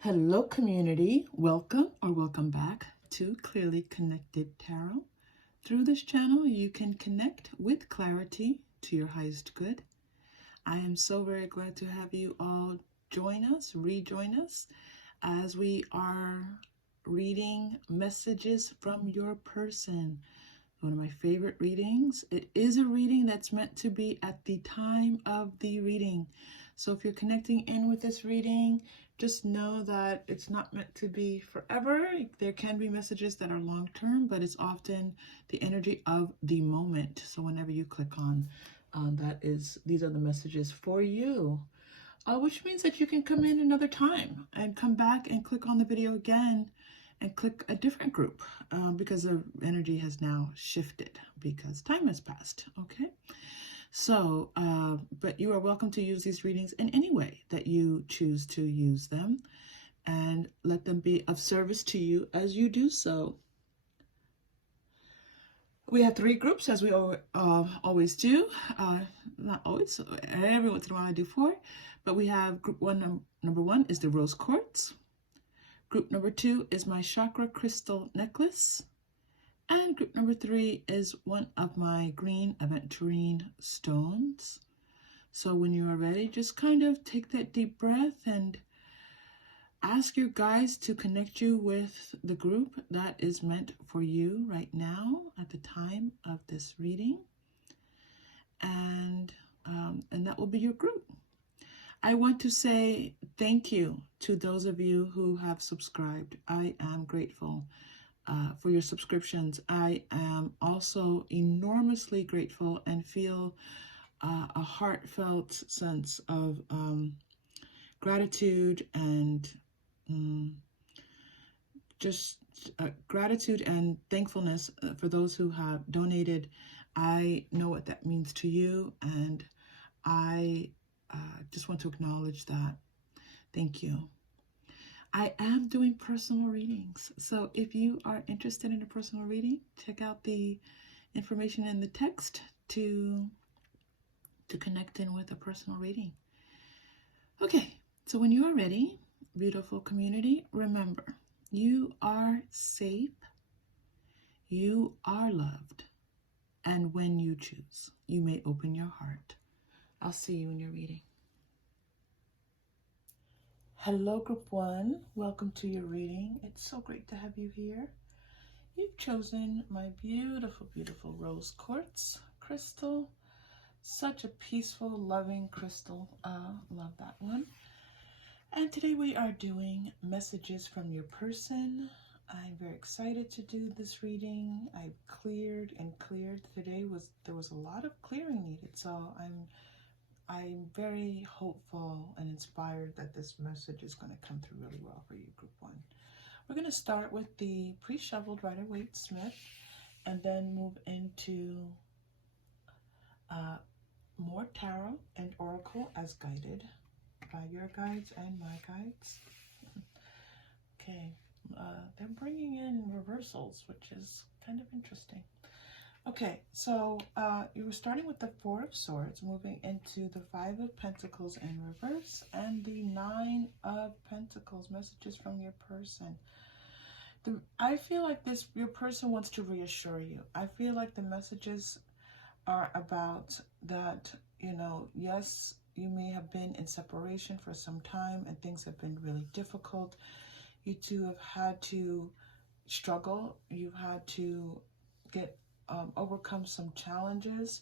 Hello, community. Welcome back to Clearly Connected Tarot. Through this channel, you can connect with clarity to your highest good. I am so very glad to have you all rejoin us, as we are reading messages from your person. One of my favorite readings. It is a reading that's meant to be at the time of the reading. So if you're connecting in with this reading, just know that it's not meant to be forever. There can be messages that are long-term, but it's often the energy of the moment. So whenever you click on these are the messages for you. Which means that you can come in another time and come back and click on the video again and click a different group because the energy has now shifted because time has passed, okay? So, but you are welcome to use these readings in any way that you choose to use them, and let them be of service to you as you do so. We have 3 groups, as we always do. Not always, every once in a while I do 4. But we have group 1, number 1 is the rose quartz. Group number 2 is my chakra crystal necklace. And group number 3 is one of my green Aventurine stones. So when you are ready, just kind of take that deep breath and ask your guides to connect you with the group that is meant for you right now at the time of this reading. And that will be your group. I want to say thank you to those of you who have subscribed. I am grateful for your subscriptions. I am also enormously grateful and feel a heartfelt sense of gratitude and gratitude and thankfulness for those who have donated. I know what that means to you, and I just want to acknowledge that. Thank you. I am doing personal readings, so if you are interested in a personal reading, check out the information in the text to connect in with a personal reading. Okay, so when you are ready, beautiful community, remember, you are safe, you are loved, and when you choose, you may open your heart. I'll see you in your reading. Hello, Group 1. Welcome to your reading. It's so great to have you here. You've chosen my beautiful, beautiful rose quartz crystal. Such a peaceful, loving crystal. Love that one. And today we are doing messages from your person. I'm very excited to do this reading. I cleared and cleared. There was a lot of clearing needed, so I'm very hopeful and inspired that this message is going to come through really well for you, Group 1. We're going to start with the pre-shuffled Rider-Waite-Smith and then move into more tarot and oracle as guided by your guides and my guides. Okay, they're bringing in reversals, which is kind of interesting. Okay, so you were starting with the 4 of Swords, moving into the 5 of Pentacles in reverse, and the 9 of Pentacles, messages from your person. I feel like your person wants to reassure you. I feel like the messages are about that, you know, yes, you may have been in separation for some time and things have been really difficult. You two have had to struggle. You've had to overcome some challenges.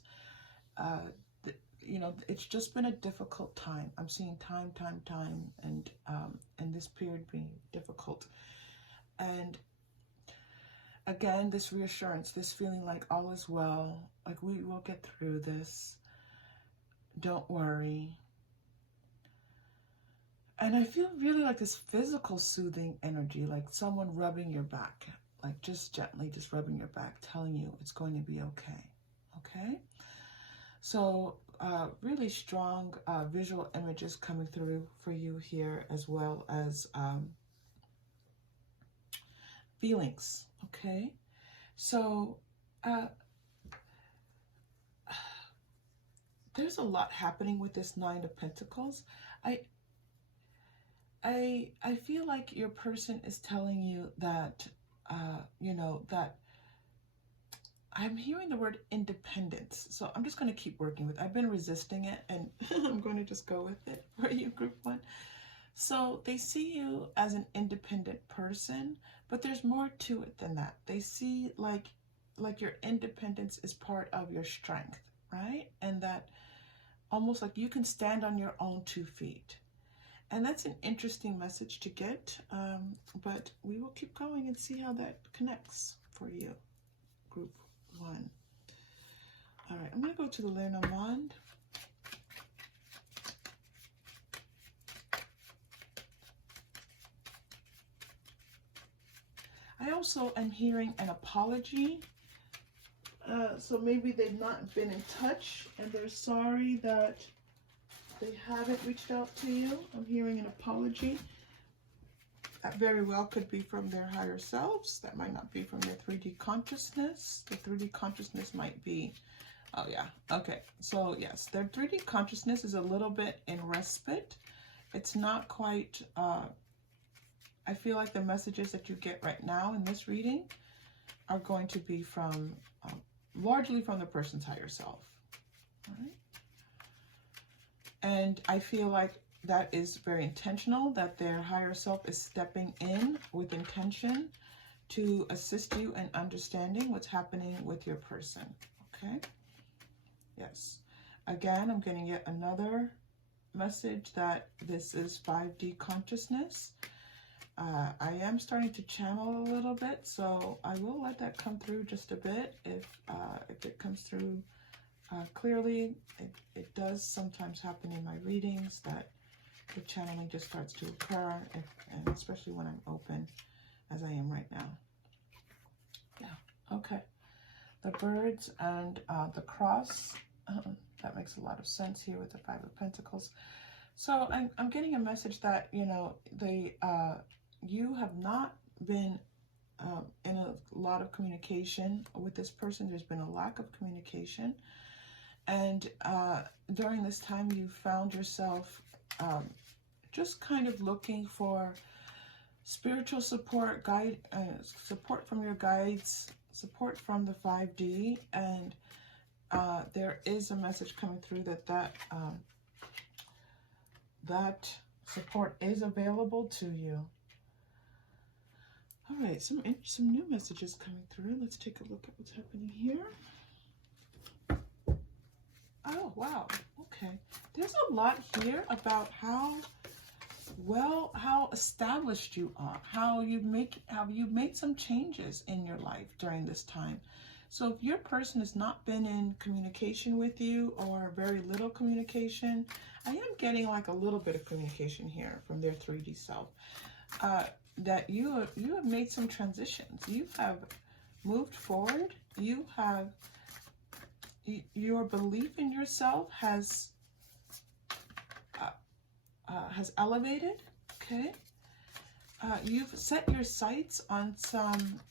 You know, it's just been a difficult time. I'm seeing time, and this period being difficult. And again, this reassurance, this feeling like all is well, like we will get through this. Don't worry. And I feel really like this physical soothing energy, like someone rubbing your back, like just gently, just rubbing your back, telling you it's going to be okay. Okay? So really strong visual images coming through for you here, as well as feelings. Okay? So there's a lot happening with this 9 of Pentacles. I feel like your person is telling you that, you know, that I'm hearing the word independence. So I'm just going to keep working with it. I've been resisting it, and I'm going to just go with it for you, group one. So they see you as an independent person, but there's more to it than that. They see like your independence is part of your strength, right? And that almost like you can stand on your own 2 feet. And that's an interesting message to get, but we will keep going and see how that connects for you, group one. All right, I'm going to go to the Lenormand. I also am hearing an apology. So maybe they've not been in touch and they're sorry that they haven't reached out to you. I'm hearing an apology. That very well could be from their higher selves. That might not be from their 3D consciousness. The 3D consciousness might be, oh yeah, okay. So yes, their 3D consciousness is a little bit in respite. It's not quite, I feel like the messages that you get right now in this reading are going to be from, largely from the person's higher self, all right? And I feel like that is very intentional, that their higher self is stepping in with intention to assist you in understanding what's happening with your person, okay? Yes. Again, I'm getting yet another message that this is 5D consciousness. I am starting to channel a little bit, so I will let that come through just a bit. If it comes through clearly, it does sometimes happen in my readings that the channeling just starts to occur, and especially when I'm open, as I am right now. Yeah, okay. The birds and the cross, that makes a lot of sense here with the 5 of Pentacles. So I'm getting a message that, you know, you have not been in a lot of communication with this person. There's been a lack of communication. And during this time, you found yourself just kind of looking for spiritual support, support from your guides, support from the 5D. And there is a message coming through that support is available to you. All right, some new messages coming through. Let's take a look at what's happening here. Oh, wow. Okay. There's a lot here about how established you are, how you've made some changes in your life during this time. So if your person has not been in communication with you, or very little communication, I am getting like a little bit of communication here from their 3D self. That you have made some transitions. You have moved forward. Your belief in yourself has elevated. Okay. You've set your sights on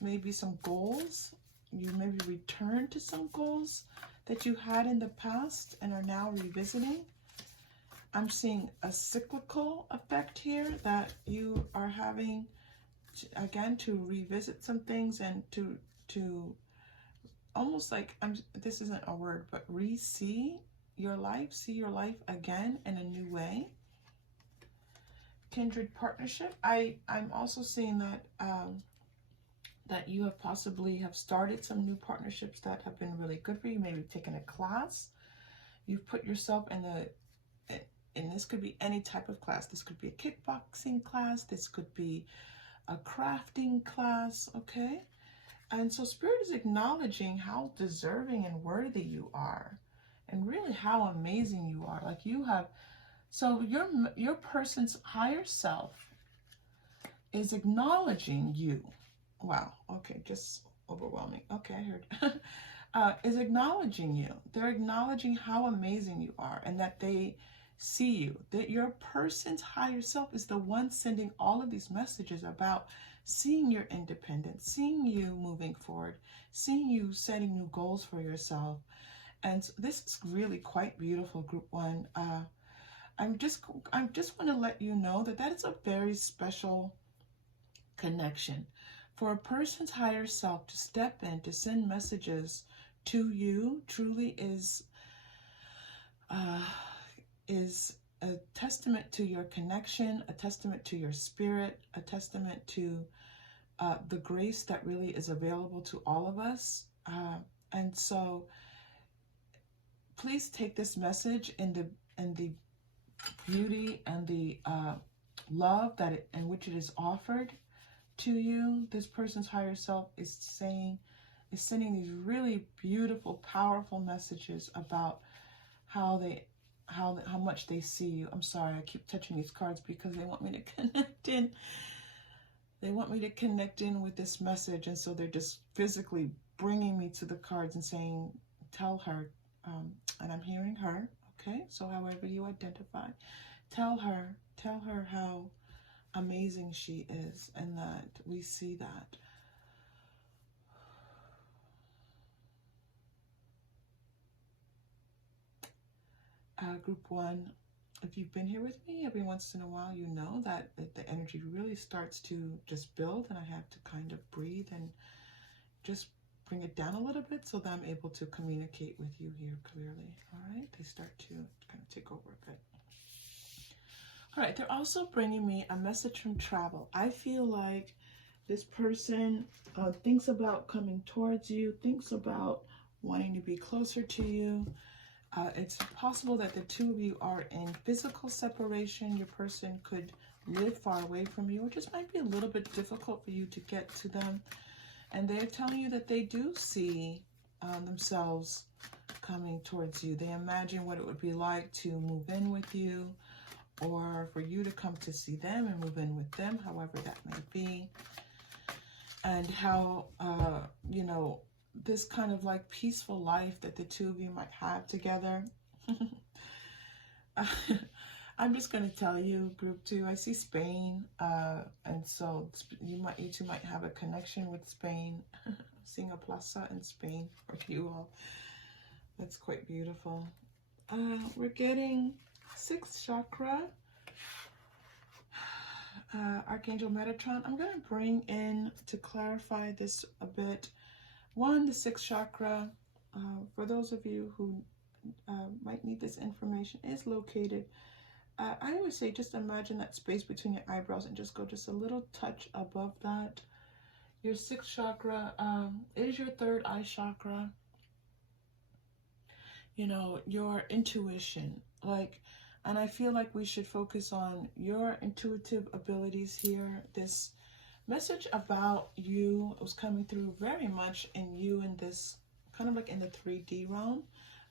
maybe some goals. You maybe returned to some goals that you had in the past and are now revisiting. I'm seeing a cyclical effect here, that you are having again to revisit some things and to almost like, this isn't a word, but see your life again in a new way. Kindred partnership. I'm also seeing that that you have possibly started some new partnerships that have been really good for you. Maybe taken a class. You've put yourself in and this could be any type of class. This could be a kickboxing class. This could be a crafting class, okay? And so Spirit is acknowledging how deserving and worthy you are, and really how amazing you are. Like you have, so your person's higher self is acknowledging you. Wow, okay, just overwhelming. Okay, I heard. Is acknowledging you. They're acknowledging how amazing you are, and that they see you. That your person's higher self is the one sending all of these messages about seeing your independence, seeing you moving forward, seeing you setting new goals for yourself. And this is really quite beautiful, group one. I just want to let you know that that is a very special connection. For a person's higher self to step in, to send messages to you, truly is a testament to your connection, a testament to your spirit, a testament to the grace that really is available to all of us. And so please take this message in the beauty and the love that in which it is offered to you. This person's higher self is sending these really beautiful, powerful messages about how much they see you. I'm sorry, I keep touching these cards because they want me to connect in. They want me to connect in with this message, and so they're just physically bringing me to the cards and saying, tell her, and I'm hearing her, okay? So however you identify, tell her how amazing she is, and that we see that. Group 1, if you've been here with me every once in a while, you know that the energy really starts to just build, and I have to kind of breathe and just bring it down a little bit so that I'm able to communicate with you here clearly. All right, they start to kind of take over. Good. All right, they're also bringing me a message from travel. I feel like this person thinks about coming towards you, thinks about wanting to be closer to you. It's possible that the two of you are in physical separation. Your person could live far away from you, or just might be a little bit difficult for you to get to them. And they're telling you that they do see themselves coming towards you. They imagine what it would be like to move in with you, or for you to come to see them and move in with them, however that may be. And how, you know, this kind of like peaceful life that the two of you might have together. I'm just going to tell you, group 2, I see Spain, and so you two might have a connection with Spain. Seeing a plaza in Spain for you all. That's quite beautiful. We're getting 6th chakra, Archangel Metatron. I'm going to bring in, to clarify this a bit, 1, the 6th chakra, for those of you who might need this information, is located, I always say, just imagine that space between your eyebrows and just go just a little touch above that. Your 6th chakra is your 3rd eye chakra. You know, your intuition, and I feel like we should focus on your intuitive abilities here. This message about you was coming through very much in you in this, kind of like in the 3D realm,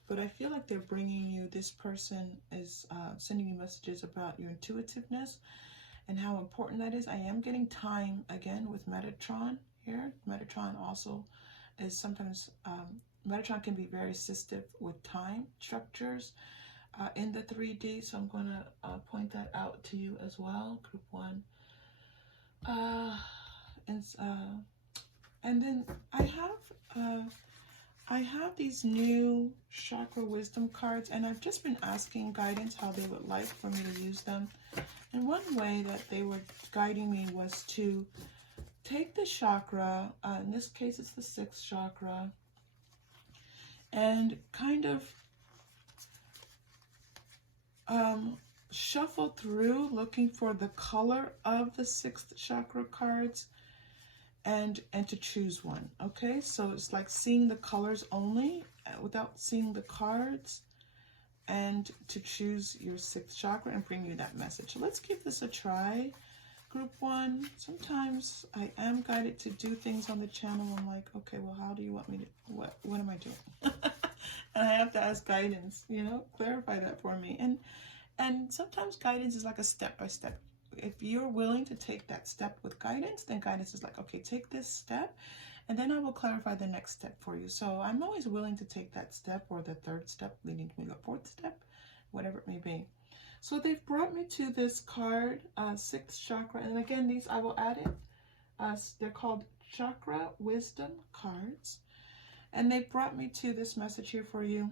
but I feel like they're bringing you, this person is sending you messages about your intuitiveness and how important that is. I am getting time again with Metatron here. Metatron also is sometimes, Metatron can be very assistive with time structures in the 3D, so I'm going to point that out to you as well, group 1. And then I have these new chakra wisdom cards, and I've just been asking guidance how they would like for me to use them. And one way that they were guiding me was to take the chakra, in this case it's the 6th chakra, and kind of shuffle through looking for the color of the 6th chakra cards and to choose one. Okay, so it's like seeing the colors only without seeing the cards, and to choose your 6th chakra and bring you that message. So let's give this a try, group 1. Sometimes I am guided to do things on the channel. I'm like, okay, well, how do you want me to, what am I doing? And I have to ask guidance, you know, clarify that for me. And sometimes guidance is like a step-by-step. If you're willing to take that step with guidance, then guidance is like, okay, take this step, and then I will clarify the next step for you. So I'm always willing to take that step, or the 3rd step leading to the 4th step, whatever it may be. So they've brought me to this card, 6th chakra, and again, these I will add it. They're called Chakra Wisdom cards, and they brought me to this message here for you.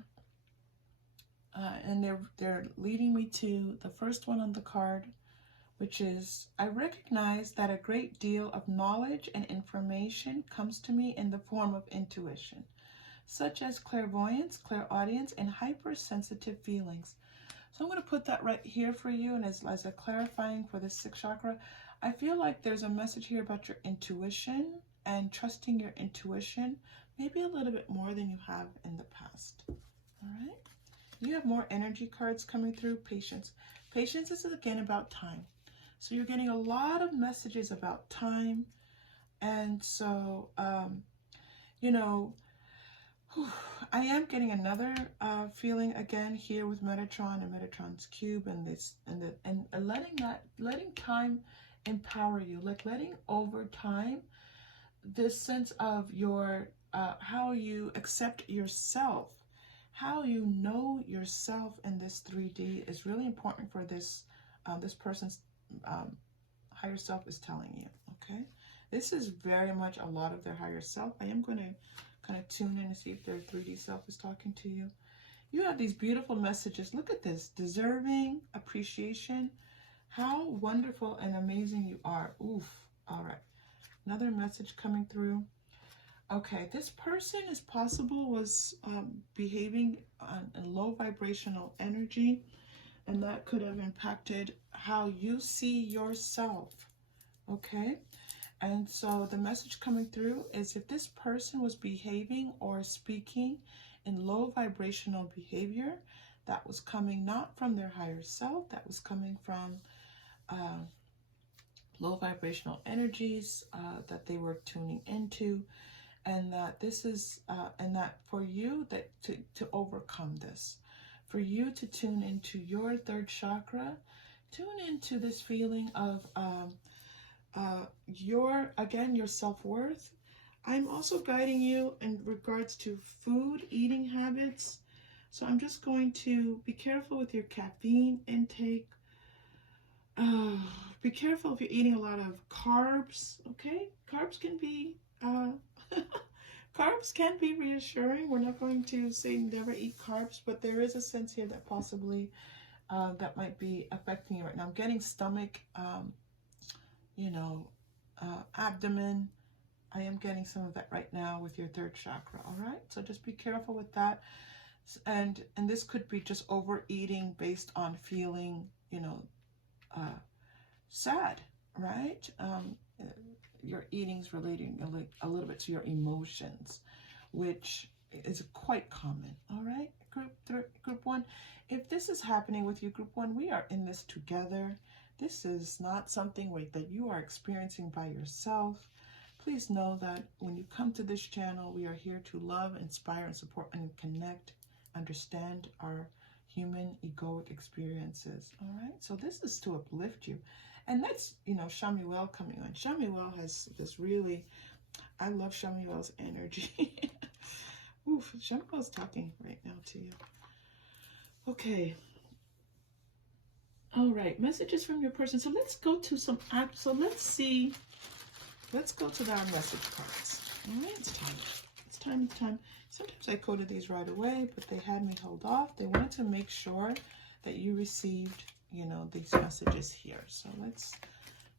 and they're leading me to the first one on the card, which is, I recognize that a great deal of knowledge and information comes to me in the form of intuition, such as clairvoyance, clairaudience, and hypersensitive feelings. So I'm going to put that right here for you, and as a clarifying for the sixth chakra, I feel like there's a message here about your intuition and trusting your intuition, maybe a little bit more than you have in the past. All right. You have more energy cards coming through. Patience. Patience is again about time. So you're getting a lot of messages about time. And so, you know, I am getting another feeling again here with Metatron and Metatron's cube, and this and letting time empower you, like letting over time this sense of your how you accept yourself, how you know yourself in this 3D is really important for this this person's higher self is telling you. Okay, this is very much a lot of their higher self. I am going to kind of tune in and see if their 3D self is talking to you. You have these beautiful messages. Look at this. Deserving, appreciation. How wonderful and amazing you are. Oof. All right. Another message coming through. Okay. This person is possible was behaving in low vibrational energy, and that could have impacted how you see yourself. Okay. And so the message coming through is, if this person was behaving or speaking in low vibrational behavior, that was coming not from their higher self, that was coming from low vibrational energies that they were tuning into, and that this is, and that for you that to overcome this, for you to tune into your third chakra, tune into this feeling of your self-worth. I'm also guiding you in regards to food, eating habits. So I'm just going to be careful with your caffeine intake. Be careful if you're eating a lot of carbs. Okay, carbs can be carbs can be reassuring. We're not going to say never eat carbs, but there is a sense here that possibly that might be affecting you right now. I'm getting stomach, abdomen. I am getting some of that right now with your third chakra. All right, so just be careful with that. And this could be just overeating based on feeling, sad, right? Your eating's relating a little bit to your emotions, which is quite common. All right, group one. If this is happening with you, group one, we are in this together. This is not something that you are experiencing by yourself. Please know that when you come to this channel, we are here to love, inspire, and support, and connect, understand our human egoic experiences. All right, so this is to uplift you. And that's, Shamuel coming on. Shamuel has this really, I love Shamuel's energy. Oof, Shamuel's talking right now to you. Okay. All right, messages from your person. So let's go to some, let's go to our message cards. All right, it's time. Sometimes I coded these right away, but they had me hold off. They wanted to make sure that you received, these messages here. So let's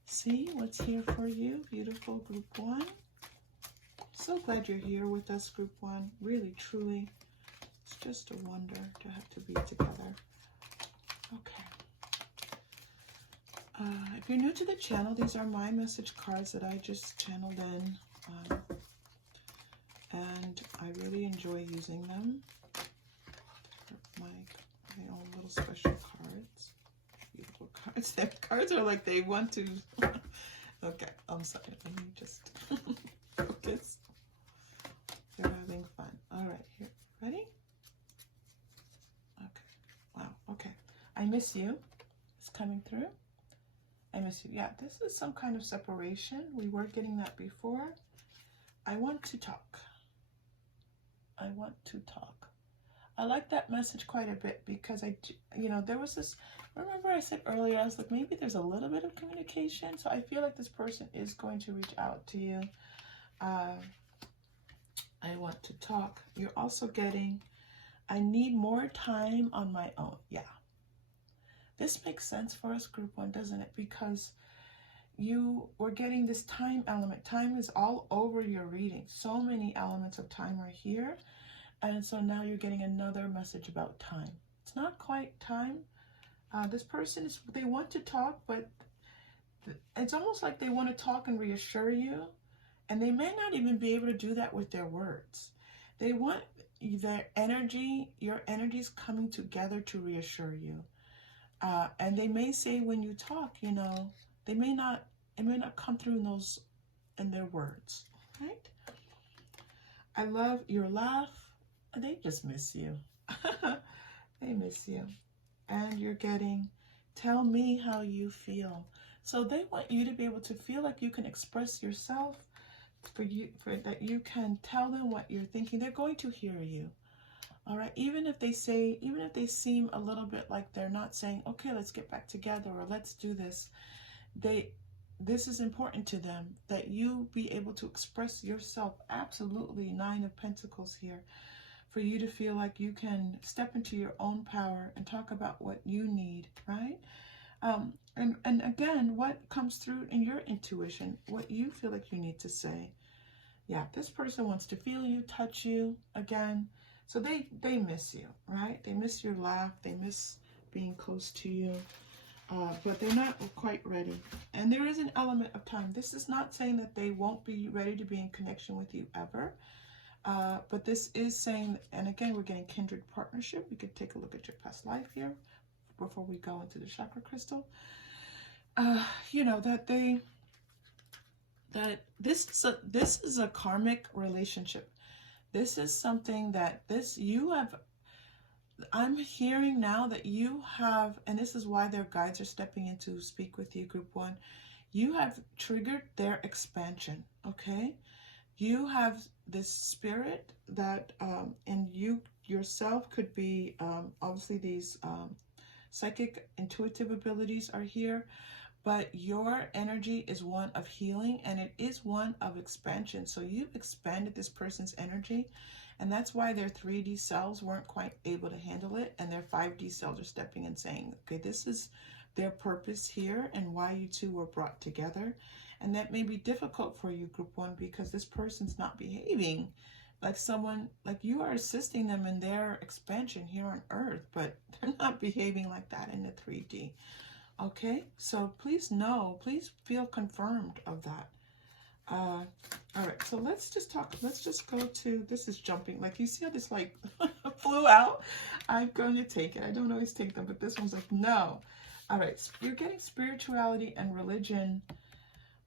see what's here for you, beautiful group one. So glad you're here with us, group one. Really, truly, it's just a wonder to be together. Okay. If you're new to the channel, these are my message cards that I just channeled in. And I really enjoy using them. My own little special cards. Beautiful cards. Their cards are like they want to. Okay, I'm sorry. Let me just focus. They're having fun. All right, here. Ready? Okay. Wow. Okay. I miss you. It's coming through. I miss you. Yeah, this is some kind of separation. We were getting that before. I want to talk. I want to talk. I like that message quite a bit because there was this, remember I said earlier, I was like, maybe there's a little bit of communication. So I feel like this person is going to reach out to you. I want to talk. You're also getting I need more time on my own. Yeah. This makes sense for us, group 1, doesn't it? Because we're getting this time element. Time is all over your reading. So many elements of time are here. And so now you're getting another message about time. It's not quite time. This person they want to talk, but it's almost like they want to talk and reassure you. And they may not even be able to do that with their words. They want their energy, your energies coming together to reassure you. And they may say when you talk, you know, it may not come through in their words, right? I love your laugh. They just miss you. They miss you. And you're getting, tell me how you feel. So they want you to be able to feel like you can express yourself, for that you can tell them what you're thinking. They're going to hear you. All right, even if they seem a little bit like they're not saying, okay, let's get back together or let's do this, this is important to them, that you be able to express yourself. Absolutely, 9 of Pentacles here, for you to feel like you can step into your own power and talk about what you need, right? And again, what comes through in your intuition, what you feel like you need to say. Yeah, this person wants to feel you, touch you again. So they miss you, right? They miss your laugh. They miss being close to you. But they're not quite ready. And there is an element of time. This is not saying that they won't be ready to be in connection with you ever. But this is saying, and again, we're getting kindred partnership. We could take a look at your past life here before we go into the chakra crystal. You know, that this is a karmic relationship. This is something that I'm hearing now that you have, and this is why their guides are stepping in to speak with you, group 1. You have triggered their expansion, okay? You have this spirit that, and you yourself could be, obviously these psychic intuitive abilities are here, but your energy is one of healing and it is one of expansion. So you've expanded this person's energy, and that's why their 3D cells weren't quite able to handle it, and their 5D cells are stepping in saying, okay, this is their purpose here and why you two were brought together. And that may be difficult for you, group 1, because this person's not behaving like someone, like you are assisting them in their expansion here on Earth, but they're not behaving like that in the 3D. Okay, so please feel confirmed of that. All right, so let's just go to, this is jumping, like you see how this like flew out? I'm going to take it. I don't always take them, but this one's like, no. All right, you're getting spirituality and religion,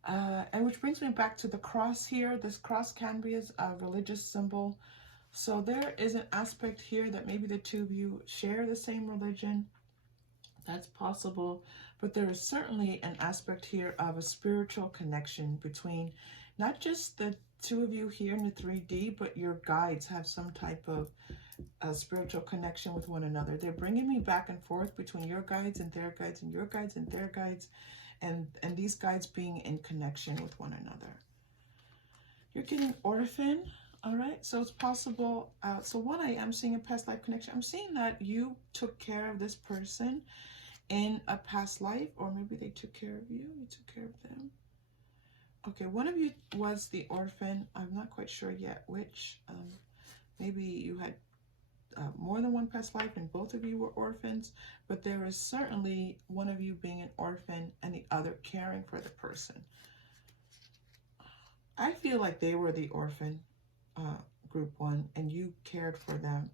and which brings me back to the cross here. This cross can be a religious symbol. So there is an aspect here that maybe the two of you share the same religion. That's possible, but there is certainly an aspect here of a spiritual connection between not just the two of you here in the 3D, but your guides have some type of spiritual connection with one another. They're bringing me back and forth between your guides and their guides and your guides and their guides, and these guides being in connection with one another. You're getting orphan. All right, so it's possible. So what I am seeing in past life connection, I'm seeing that you took care of this person in a past life, or maybe they took care of you, you took care of them. Okay, one of you was the orphan. I'm not quite sure yet which. Maybe you had more than one past life and both of you were orphans, but there is certainly one of you being an orphan and the other caring for the person. I feel like they were the orphan, group 1, and you cared for them.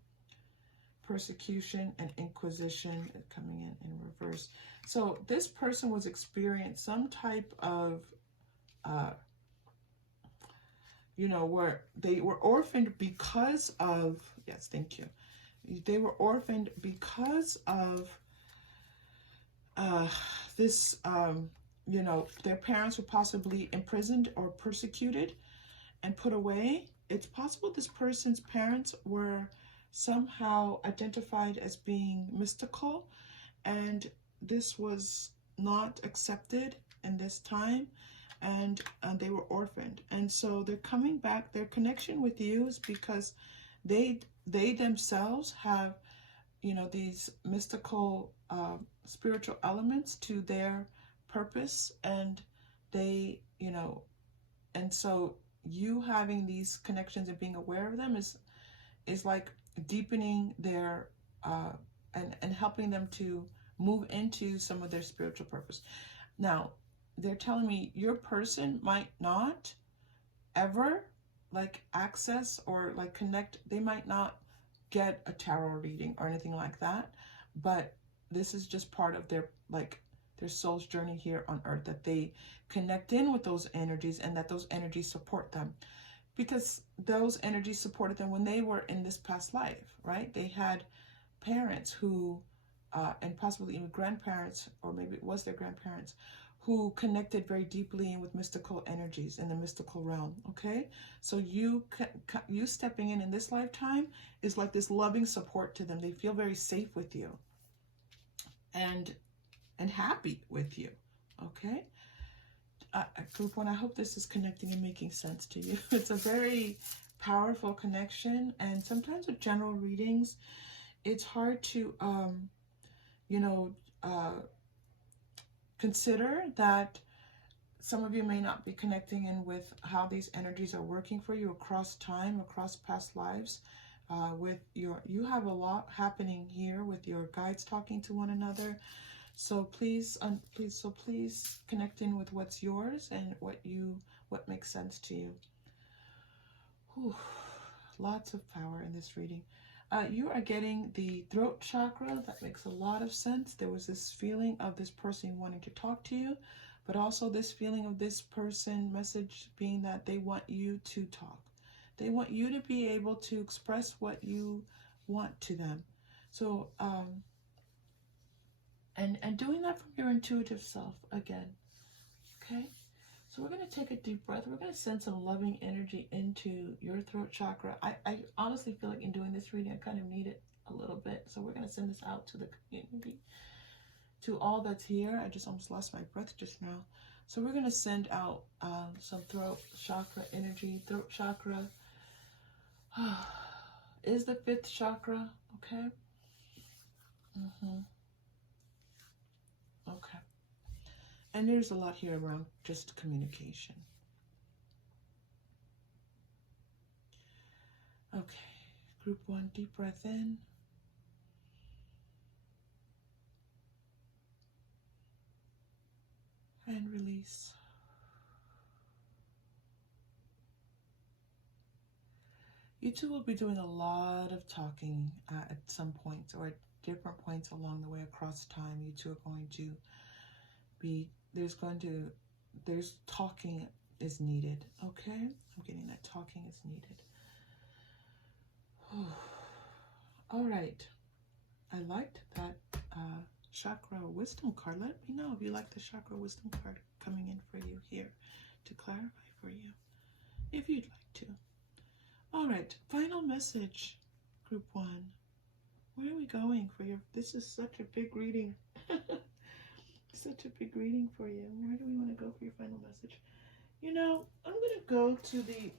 Persecution and inquisition coming in reverse. So this person was experiencing some type of, you know, where they were orphaned because of, yes, thank you. They were orphaned because of this, you know, their parents were possibly imprisoned or persecuted and put away. It's possible this person's parents were somehow identified as being mystical, and this was not accepted in this time, and they were orphaned. And so they're coming back. Their connection with you is because They themselves have, you know, these mystical spiritual elements to their purpose, and they, you know, and so you having these connections and being aware of them is like deepening their and helping them to move into some of their spiritual purpose. Now, they're telling me your person might not ever like access or like connect. They might not get a tarot reading or anything like that, but this is just part of their like their soul's journey here on earth, that they connect in with those energies and that those energies support them, because those energies supported them when they were in this past life, right? They had parents who and possibly even grandparents, or maybe it was their grandparents, who connected very deeply with mystical energies in the mystical realm. Okay, so you stepping in this lifetime is like this loving support to them. They feel very safe with you and happy with you. Okay, group one, I hope this is connecting and making sense to you. It's a very powerful connection, and sometimes with general readings it's hard to you know, consider that some of you may not be connecting in with how these energies are working for you across time, across past lives. With you have a lot happening here with your guides talking to one another. So please connect in with what's yours and what makes sense to you. Whew, lots of power in this reading. You are getting the throat chakra. That makes a lot of sense. There was this feeling of this person wanting to talk to you, but also this feeling of this person message being that they want you to talk. They want you to be able to express what you want to them. So, and doing that from your intuitive self again. Okay? So we're going to take a deep breath. We're going to send some loving energy into your throat chakra. I honestly feel like in doing this reading, I kind of need it a little bit. So we're going to send this out to the community, to all that's here. I just almost lost my breath just now. So we're going to send out some throat chakra energy. Throat chakra is the 5th chakra, okay? Okay. And there's a lot here around just communication. Okay, group 1, deep breath in. And release. You two will be doing a lot of talking at some points or at different points along the way across time. You two are going to be, there's talking is needed, okay? I'm getting that talking is needed. All right. I liked that chakra wisdom card. Let me know if you like the chakra wisdom card coming in for you here to clarify for you, if you'd like to. All right, final message, group 1. Where are we going for your, this is such a big reading. Such a big reading for you. Where do we want to go for your final message? You know, I'm going to go to the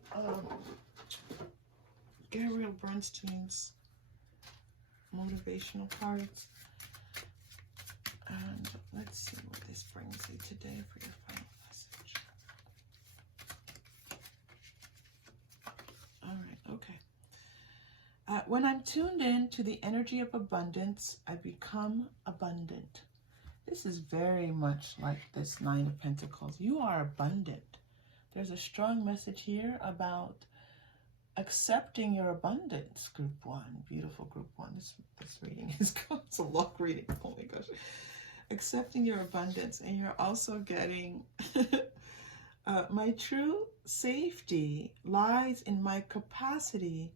Gabriel Bernstein's motivational cards. And let's see what this brings you today for your final message. All right, okay. When I'm tuned in to the energy of abundance, I become abundant. This is very much like this 9 of Pentacles. You are abundant. There's a strong message here about accepting your abundance, group 1. Beautiful group 1. This reading is it's a long reading. Oh my gosh. Accepting your abundance. And you're also getting my true safety lies in my capacity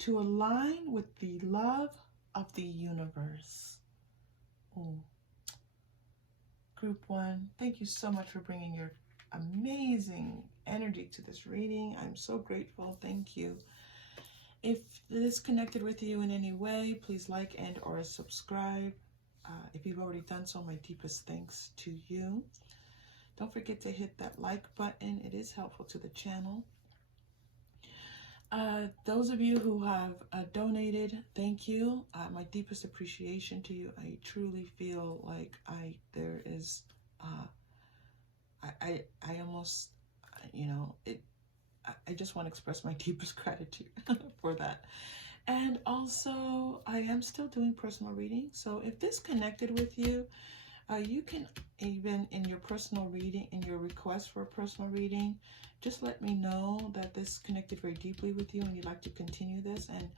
to align with the love of the universe. Oh. Group 1, thank you so much for bringing your amazing energy to this reading. I'm so grateful. Thank you. If this connected with you in any way, please like and or subscribe. If you've already done so, my deepest thanks to you. Don't forget to hit that like button. It is helpful to the channel. Those of you who have donated, thank you. My deepest appreciation to you. I truly feel like there is, I almost, you know, I just want to express my deepest gratitude for that. And also, I am still doing personal readings. So if this connected with you, you can even in your personal reading, in your request for a personal reading, just let me know that this connected very deeply with you and you'd like to continue this. And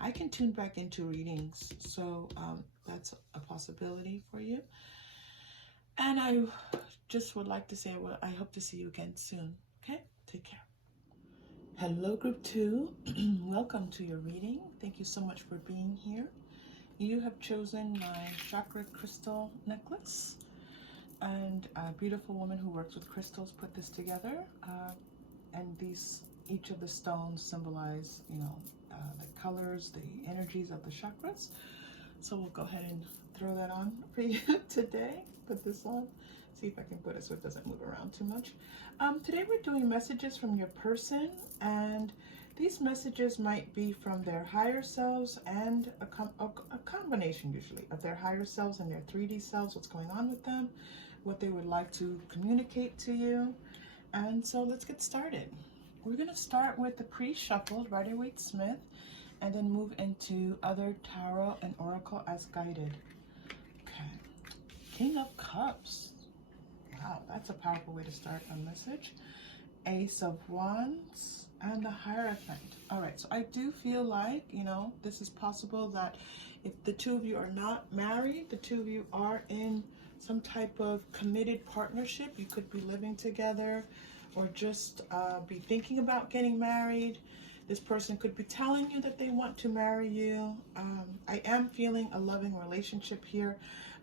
I can tune back into readings. So that's a possibility for you. And I just would like to say, well, I hope to see you again soon. Okay? Take care. Hello, Group 2. Welcome to your reading. Thank you so much for being here. You have chosen my Chakra crystal necklace. And a beautiful woman who works with crystals put this together. And each of the stones symbolize, you know, the colors, the energies of the chakras. So we'll go ahead and throw that on for you today. Put this on. See if I can put it so it doesn't move around too much. Today we're doing messages from your person, and these messages might be from their higher selves and a combination usually of their higher selves and their 3D selves, what's going on with them, what they would like to communicate to you. And so let's get started. We're going to start with the pre-shuffled Rider-Waite-Smith and then move into other tarot and oracle as guided. Okay. King of Cups. Wow, that's a powerful way to start a message. Ace of Wands and the Hierophant. All right, so I do feel like, you know, this is possible that if the two of you are not married, the two of you are in some type of committed partnership. You could be living together or just be thinking about getting married. This person could be telling you that they want to marry you. I am feeling a loving relationship here.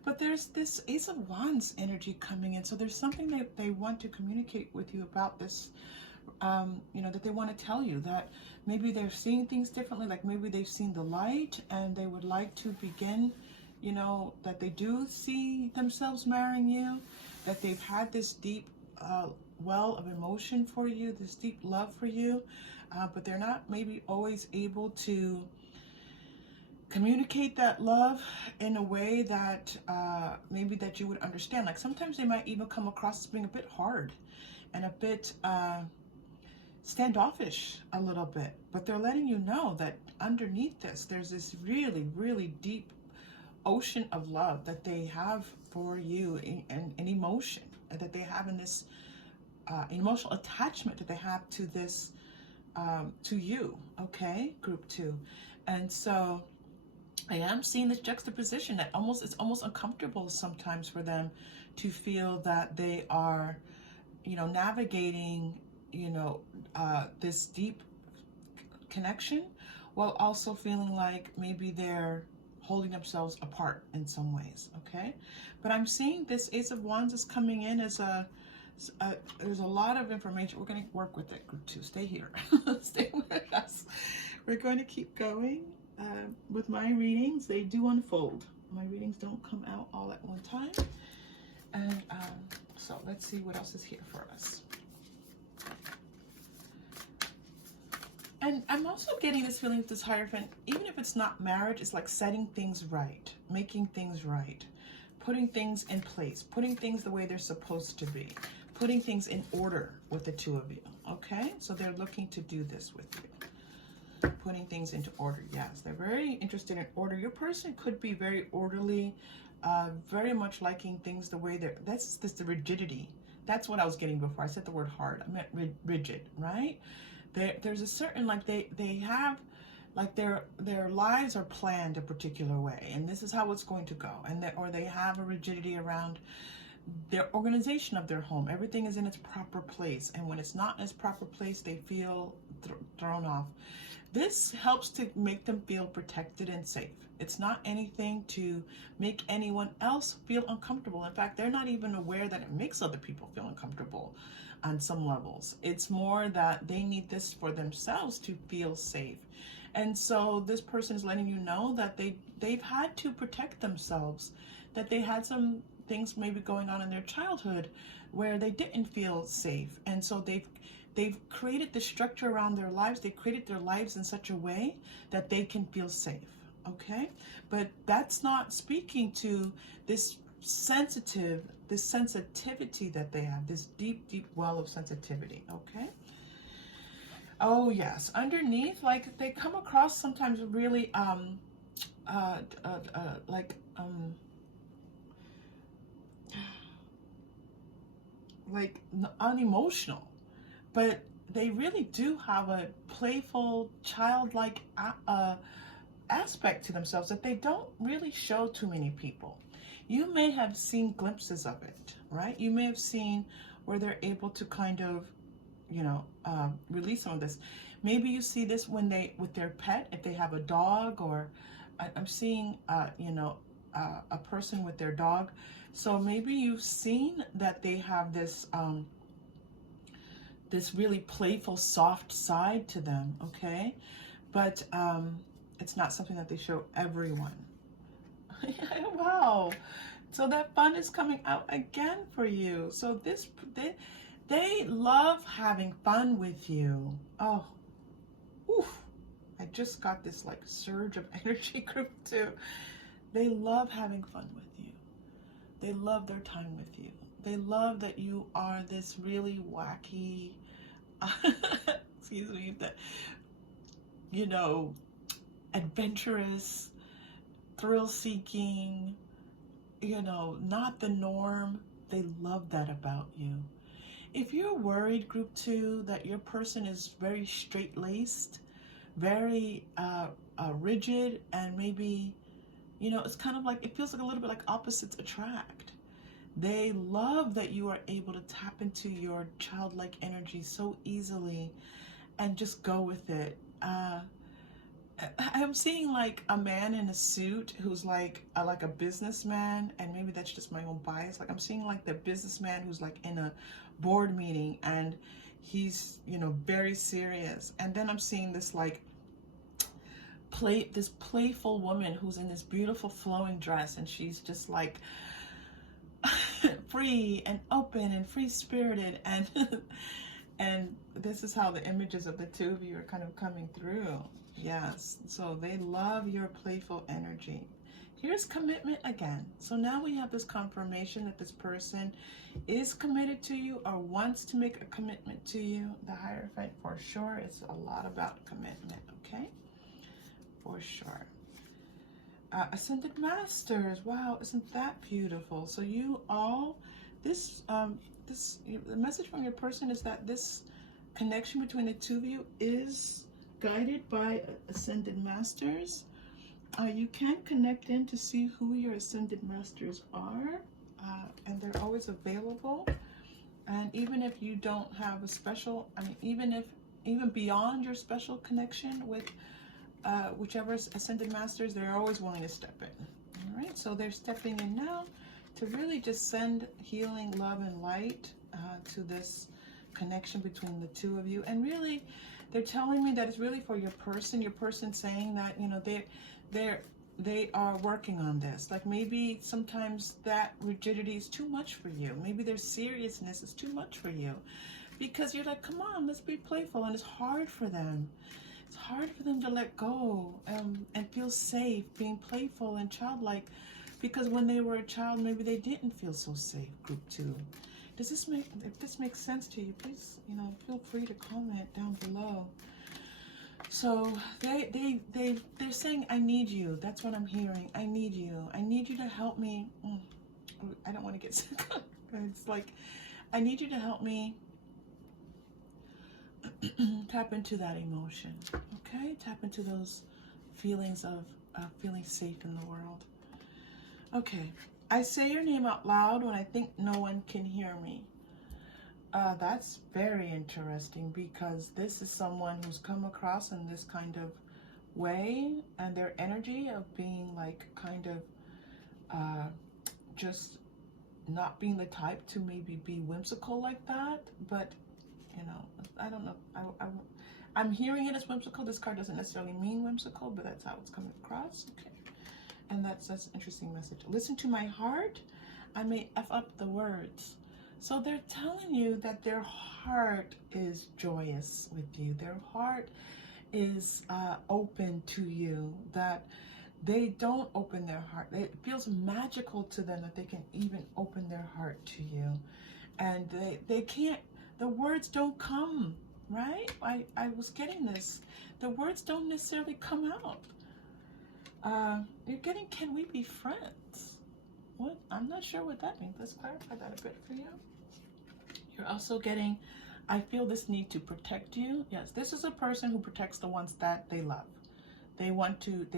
But there's this Ace of Wands energy coming in. So there's something that they want to communicate with you about this, you know, that they want to tell you that maybe they're seeing things differently. Like maybe they've seen the light and they would like to begin, you know, that they do see themselves marrying you, that they've had this deep well of emotion for you, this deep love for you, but they're not maybe always able to communicate that love in a way that maybe that you would understand. Like sometimes they might even come across as being a bit hard and a bit standoffish a little bit, but they're letting you know that underneath this there's this really, really deep ocean of love that they have for you, and emotion that they have in this emotional attachment that they have to this to you. Okay, Group 2. And so I am seeing this juxtaposition that it's almost uncomfortable sometimes for them to feel that they are, you know, navigating, you know, this deep connection while also feeling like maybe they're holding themselves apart in some ways. Okay, but I'm seeing this Ace of Wands is coming in as there's a lot of information. We're going to work with it, Group 2. Stay here. Stay with us. We're going to keep going. With my readings, they do unfold. My readings don't come out all at one time. And so let's see what else is here for us. And I'm also getting this feeling with this Hierophant, even if it's not marriage, it's like setting things right, making things right, putting things in place, putting things the way they're supposed to be, putting things in order with the two of you. Okay, so they're looking to do this with you. Putting things into order. Yes, they're very interested in order. Your person could be very orderly, very much liking things the way they're, that's the rigidity. That's what I was getting before I said the word hard. I meant rigid, right? There's a certain, like they have, like their lives are planned a particular way, and this is how it's going to go. And or they have a rigidity around their organization of their home. Everything is in its proper place, and when it's not in its proper place, they feel thrown off. This helps to make them feel protected and safe. It's not anything to make anyone else feel uncomfortable. In fact, they're not even aware that it makes other people feel uncomfortable on some levels. It's more that they need this for themselves to feel safe. And so this person is letting you know that they've had to protect themselves, that they had some things maybe going on in their childhood where they didn't feel safe. And so they've created the structure around their lives. They created their lives in such a way that they can feel safe. Okay? But that's not speaking to this sensitivity that they have, this deep, deep well of sensitivity. Okay? Oh yes, underneath, like they come across sometimes really like unemotional, but they really do have a playful, childlike aspect to themselves that they don't really show too many people. You may have seen glimpses of it, right? You may have seen where they're able to kind of, you know, release some of this. Maybe you see this when with their pet, if they have a dog, or I'm seeing, you know, a person with their dog. So maybe you've seen that they have this, this really playful, soft side to them, okay? But it's not something that they show everyone. Wow. So that fun is coming out again for you. So they love having fun with you. Oh, oof. I just got this like surge of energy, group 2. They love having fun with you. They love their time with you. They love that you are this really wacky, excuse me, you know, adventurous, thrill-seeking, you know, not the norm. They love that about you. If you're worried, group 2, that your person is very straight-laced, very rigid, and maybe, you know, it's kind of like, it feels like a little bit like opposites attract. They love that you are able to tap into your childlike energy so easily and just go with it. I'm seeing like a man in a suit who's like a businessman, and maybe that's just my own bias. Like I'm seeing like the businessman who's like in a board meeting and he's, you know, very serious. And then I'm seeing this like this playful woman who's in this beautiful flowing dress, and she's just like free and open and free-spirited, and and this is how the images of the two of you are kind of coming through. Yes, so they love your playful energy. Here's commitment again. So now we have this confirmation that this person is committed to you or wants to make a commitment to you. The Hierophant, for sure, it's a lot about commitment, okay? For sure. Ascended Masters, wow, isn't that beautiful? So you all, the message from your person is that this connection between the two of you is guided by Ascended Masters. You can connect in to see who your Ascended Masters are, and they're always available. And even if you don't have a special, I mean, even beyond your special connection with whichever Ascended Masters, they're always willing to step in. All right, so they're stepping in now to really just send healing, love, and light to this connection between the two of you. And really, they're telling me that it's really for your person saying that, you know, they are working on this. Like maybe sometimes that rigidity is too much for you. Maybe their seriousness is too much for you, because you're like, come on, let's be playful. And it's hard for them. It's hard for them to let go and feel safe being playful and childlike, because when they were a child, maybe they didn't feel so safe, group 2. Does this if this makes sense to you, please, you know, feel free to comment down below. So they're saying, I need you. That's what I'm hearing. I need you. I need you to help me. I don't want to get sick. It's like, I need you to help me tap into that emotion. Okay? Tap into those feelings of feeling safe in the world. Okay. I say your name out loud when I think no one can hear me. That's very interesting, because this is someone who's come across in this kind of way, and their energy of being like kind of just not being the type to maybe be whimsical like that. But, you know, I don't know. I'm hearing it as whimsical. This card doesn't necessarily mean whimsical, but that's how it's coming across. Okay. And that's an interesting message. Listen to my heart. I may F up the words. So they're telling you that their heart is joyous with you. Their heart is open to you, that they don't open their heart. It feels magical to them that they can even open their heart to you. And they can't, the words don't come, right? I was getting this. The words don't necessarily come out. You're getting, can we be friends? What? I'm not sure what that means. Let's clarify that a bit for you. You're also getting, I feel this need to protect you. Yes, this is a person who protects the ones that they love. They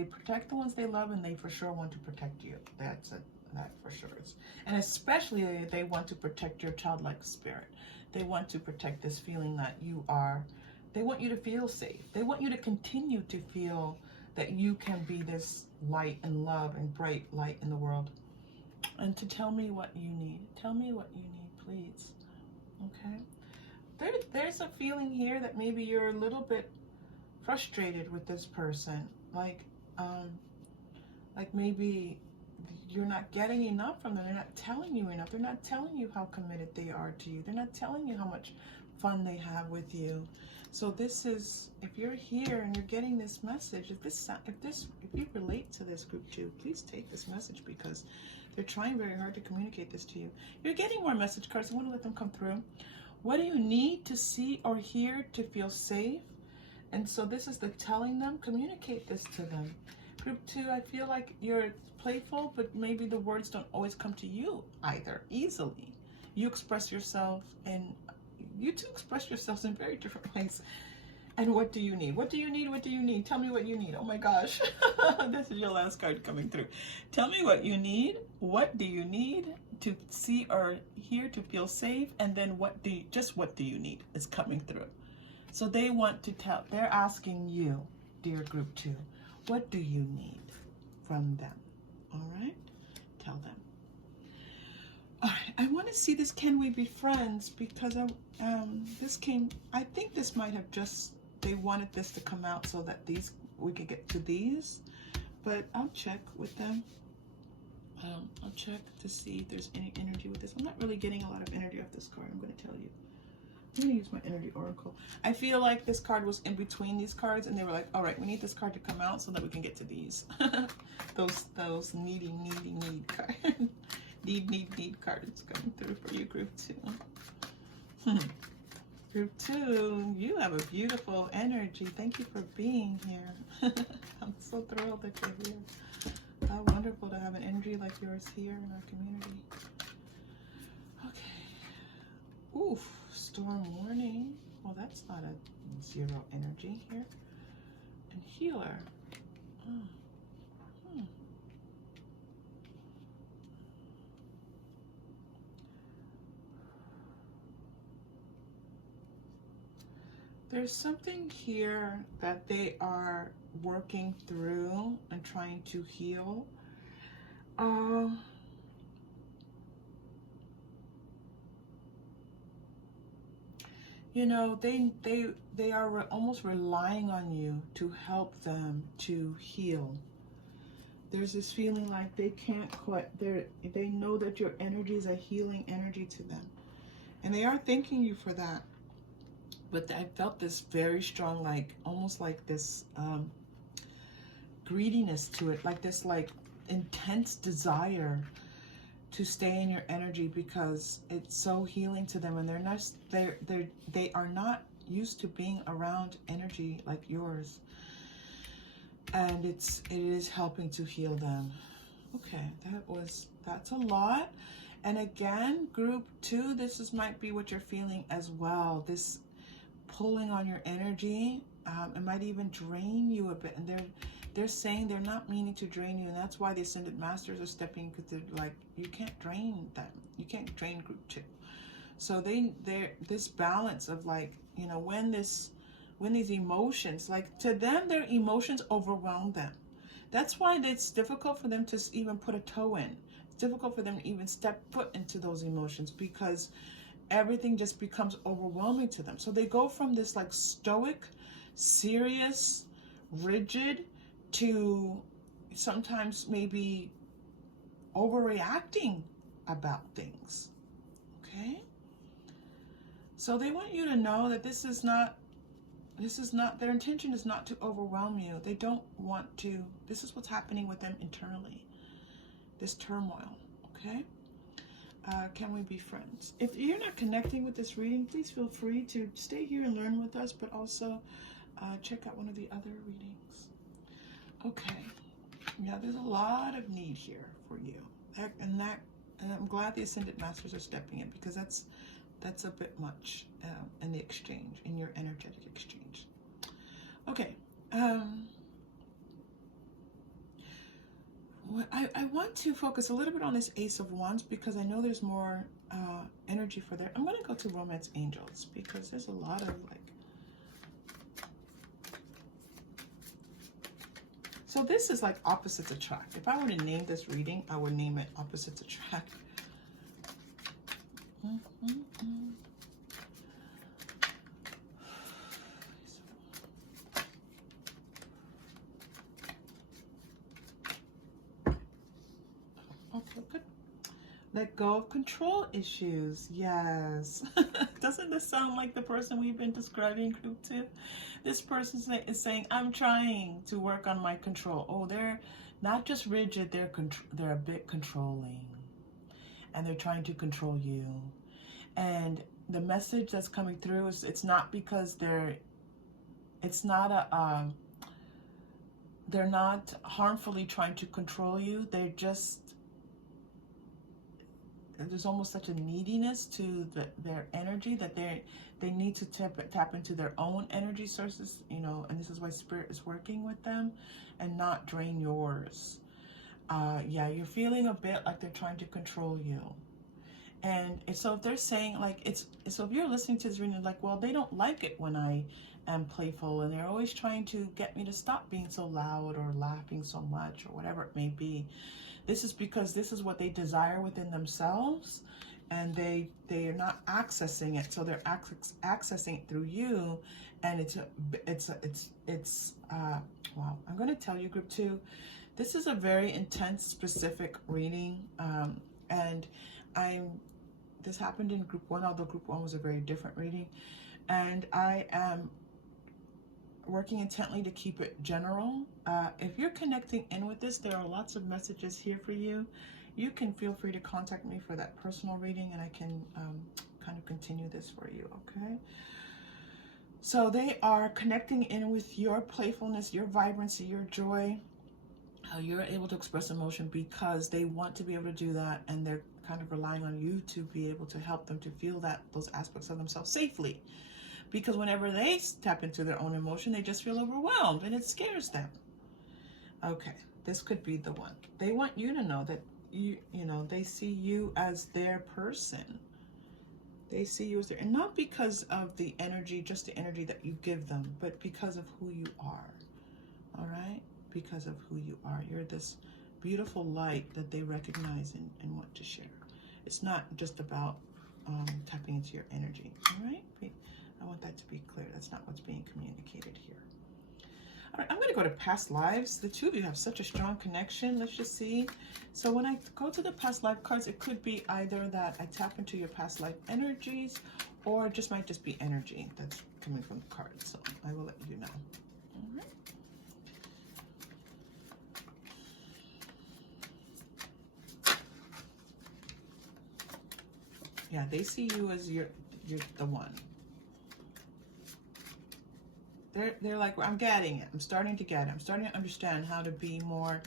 protect the ones they love, and they for sure want to protect you. That for sure is. And especially they want to protect your childlike spirit. They want to protect this feeling that they want you to feel safe. They want you to continue to feel that you can be this light and love and bright light in the world. And to tell me what you need. Tell me what you need, please. Okay? There's a feeling here that maybe you're a little bit frustrated with this person. Like maybe you're not getting enough from them. They're not telling you enough. They're not telling you how committed they are to you. They're not telling you how much fun they have with you. So this is, if you're here and you're getting this message, if you relate to this group too, please take this message, because they're trying very hard to communicate this to you. You're getting more message cards. I want to let them come through. What do you need to see or hear to feel safe? And so this is the telling them, communicate this to them. Group 2, I feel like you're playful, but maybe the words don't always come to you either easily. You express yourself, and you two express yourselves in very different ways. And what do you need? What do you need? What do you need? Tell me what you need. Oh my gosh. This is your last card coming through. Tell me what you need. What do you need to see or hear to feel safe? And then what do you need is coming through. So they want to tell, they're asking you, dear group 2, what do you need from them? All right? Tell them. All right, I want to see this, can we be friends? Because I think this might have just, they wanted this to come out so that we could get to these, but I'll check with them. I'll check to see if there's any energy with this. I'm not really getting a lot of energy off this card, I'm going to tell you. I'm going to use my energy oracle. I feel like this card was in between these cards, and they were like, all right, we need this card to come out so that we can get to these. those need card. need cards coming through for you, group 2. Group 2, you have a beautiful energy. Thank you for being here. I'm so thrilled that you're here. How wonderful to have an energy like yours here in our community. Okay. Oof, storm warning. Well, that's not a 0 energy here. And healer. There's something here that they are working through and trying to heal. You know, they are almost relying on you to help them to heal. There's this feeling like they can't quite, they know that your energy is a healing energy to them. And they are thanking you for that. But I felt this very strong, like, almost like this greediness to it, like this, like, intense desire to stay in your energy because it's so healing to them, and they are not used to being around energy like yours, and it is helping to heal them. Okay, that's a lot. And again, group 2, might be what you're feeling as well. This pulling on your energy, it might even drain you a bit, and they're saying they're not meaning to drain you, and that's why the Ascended Masters are stepping, because they're like, you can't drain them. You can't drain group 2. So they're this balance of, like, you know, when these emotions, like, to them, their emotions overwhelm them. That's why it's difficult for them to even put a toe in. It's difficult for them to even step foot into those emotions, because everything just becomes overwhelming to them. So they go from this, like, stoic, serious, rigid, to sometimes maybe overreacting about things. Okay? So they want you to know that this is not, their intention is not to overwhelm you. They don't want to, this is what's happening with them internally, this turmoil, okay? Can we be friends? If you're not connecting with this reading, please feel free to stay here and learn with us, but also check out one of the other readings. Okay, yeah, there's a lot of need here for you. And I'm glad the Ascended Masters are stepping in, because that's a bit much in the exchange, in your energetic exchange. Okay. I want to focus a little bit on this Ace of Wands, because I know there's more energy for there. I'm going to go to Romance Angels, because there's a lot of like... So this is like opposites attract. If I were to name this reading, I would name it Opposites Attract. Okay, good. Let go of control issues. Yes. Doesn't this sound like the person we've been describing, group 2? This person is saying, I'm trying to work on my control. Oh, they're not just rigid, they're a bit controlling. And they're trying to control you. And the message that's coming through is, it's not because they're not harmfully trying to control you. They're just, there's almost such a neediness to their energy that they need to tap into their own energy sources, you know, and this is why Spirit is working with them and not drain yours. Yeah, you're feeling a bit like they're trying to control you. And so if they're saying like, so if you're listening to this reading, like, well, they don't like it when I am playful, and they're always trying to get me to stop being so loud or laughing so much or whatever it may be. This is because this is what they desire within themselves, and they are not accessing it. So they're accessing it through you, and wow. I'm going to tell you, group 2, this is a very intense, specific reading, and this happened in group 1, although group 1 was a very different reading, and I am working intently to keep it general. If you're connecting in with this, there are lots of messages here for you. You can feel free to contact me for that personal reading, and I can kind of continue this for you, okay? So they are connecting in with your playfulness, your vibrancy, your joy, how you're able to express emotion, because they want to be able to do that, and they're kind of relying on you to be able to help them to feel those aspects of themselves safely. Because whenever they tap into their own emotion, they just feel overwhelmed, and it scares them. Okay, this could be the one. They want you to know that you know, they see you as their person. They see you as their, and not because of the energy, just the energy that you give them, but because of who you are. All right? Because of who you are. You're this beautiful light that they recognize and want to share. It's not just about tapping into your energy. All right? I want that to be clear. That's not what's being communicated here. All right, I'm going to go to past lives. The two of you have such a strong connection. Let's just see. So when I go to the past life cards, it could be either that I tap into your past life energies, or it just might just be energy that's coming from the cards. So I will let you know. All right. Yeah, they see you as you're the one. They're like, I'm getting it. I'm starting to get it. I'm starting to understand how to be more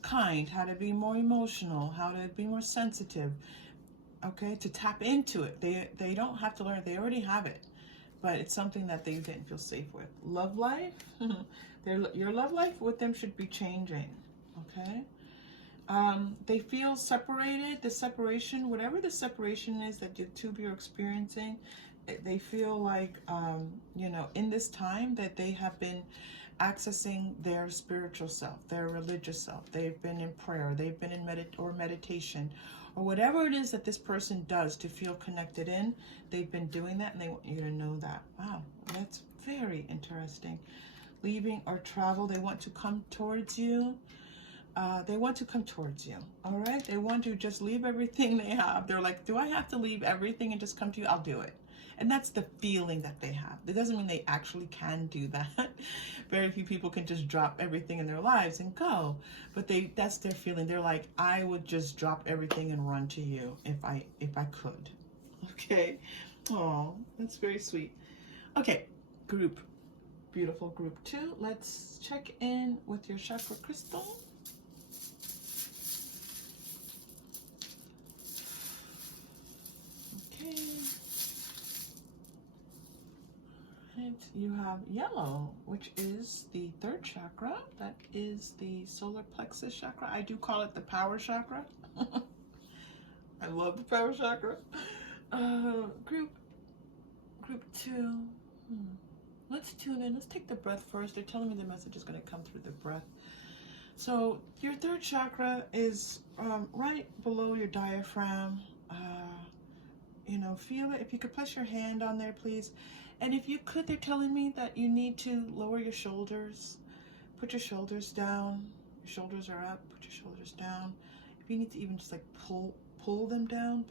kind, how to be more emotional, how to be more sensitive. Okay, to tap into it. They don't have to learn it. They already have it. But it's something that they didn't feel safe with. Love life. Your love life with them should be changing. Okay. They feel separated. The separation, whatever the separation is that the two of you are experiencing, they feel like, you know, in this time that they have been accessing their spiritual self, their religious self. They've been in prayer. They've been in meditation, or whatever it is that this person does to feel connected in. They've been doing that, and they want you to know that. Wow, that's very interesting. Leaving or travel. They want to come towards you. They want to come towards you. All right. They want to just leave everything they have. They're like, do I have to leave everything and just come to you? I'll do it. And that's the feeling that they have. It doesn't mean they actually can do that. Very few people can just drop everything in their lives and go. But that's their feeling. They're like, I would just drop everything and run to you if I could. Okay. Oh, that's very sweet. Okay, group. Beautiful group 2. Let's check in with your chakra crystal. Okay. And you have yellow, which is the 3rd chakra. That is the solar plexus chakra. I do call it the power chakra. I love the power chakra. Group 2. Let's tune in. Let's take the breath first. They're telling me the message is going to come through the breath. So your 3rd chakra is right below your diaphragm. You know, feel it. If you could place your hand on there, please. And if you could, they're telling me that you need to lower your shoulders. Put your shoulders down. Your shoulders are up. Put your shoulders down. If you need to even just like pull them down,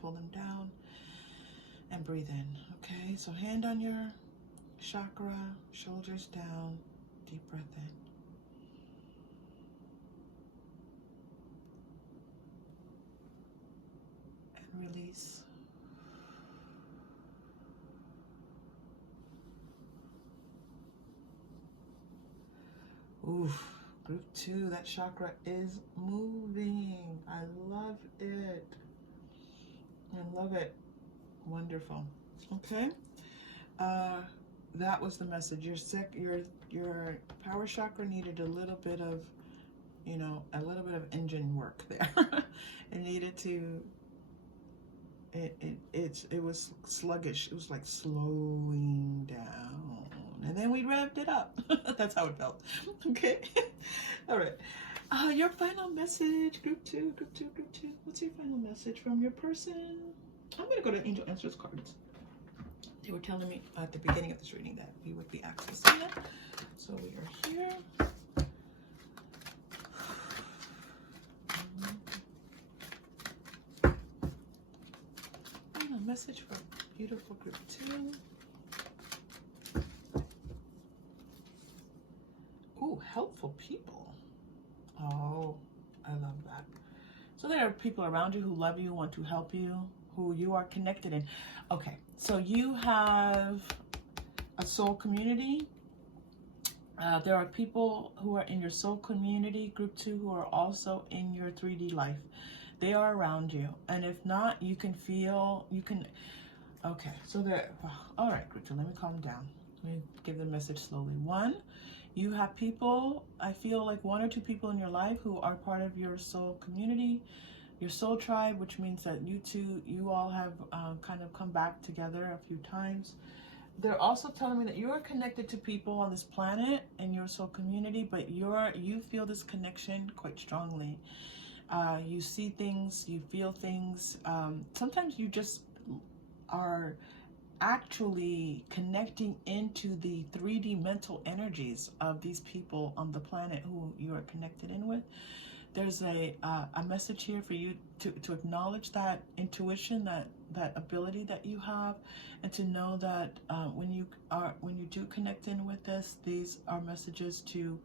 and breathe in. Okay, so hand on your chakra, shoulders down, deep breath in. And release. Oof, group 2, that chakra is moving. I love it. I love it. Wonderful. Okay. That was the message. Your power chakra needed a little bit of, you know, a little bit of engine work there. It needed to. It was sluggish. It was like slowing down, and then we revved it up. That's how it felt. Okay. All right. Your final message, group 2. What's your final message from your person? I'm gonna go to Angel Answers cards. They were telling me at the beginning of this reading that we would be accessing it. So we are here. And a message for beautiful group 2. Ooh, helpful people. Oh, I love that. So there are people around you who love you, want to help you, who you are connected in. Okay, so you have a soul community. There are people who are in your soul community, group 2, who are also in your 3D life. They are around you. And if not, you can feel, okay, so there, all right, group 2, let me calm down. Let me give the message slowly. 1, you have people, I feel like 1 or 2 people in your life who are part of your soul community, your soul tribe, which means that you all have kind of come back together a few times. They're also telling me that you are connected to people on this planet in your soul community, but you feel this connection quite strongly. You see things, you feel things. Sometimes you just are actually connecting into the 3D mental energies of these people on the planet who you are connected in with. There's a message here for you to acknowledge that intuition, that ability that you have, and to know that when you do connect in with this, these are messages to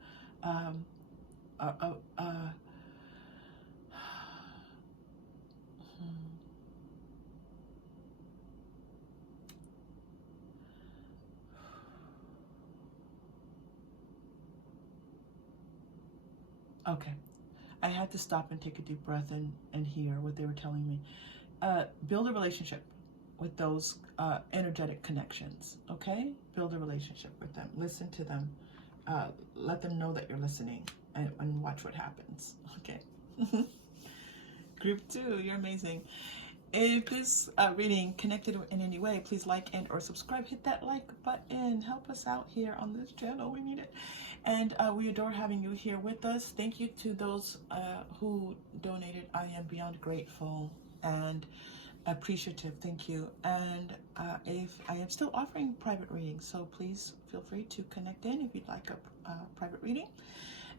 okay. I had to stop and take a deep breath and hear what they were telling me. Build a relationship with those energetic connections, okay? Build a relationship with them. Listen to them. Let them know that you're listening and watch what happens, okay? Group 2, you're amazing. If this reading connected in any way, please like and or subscribe. Hit that like button. Help us out here on this channel. We need it. And we adore having you here with us. Thank you to those who donated. I am beyond grateful and appreciative. Thank you. And if I am still offering private readings, so please feel free to connect in if you'd like a private reading.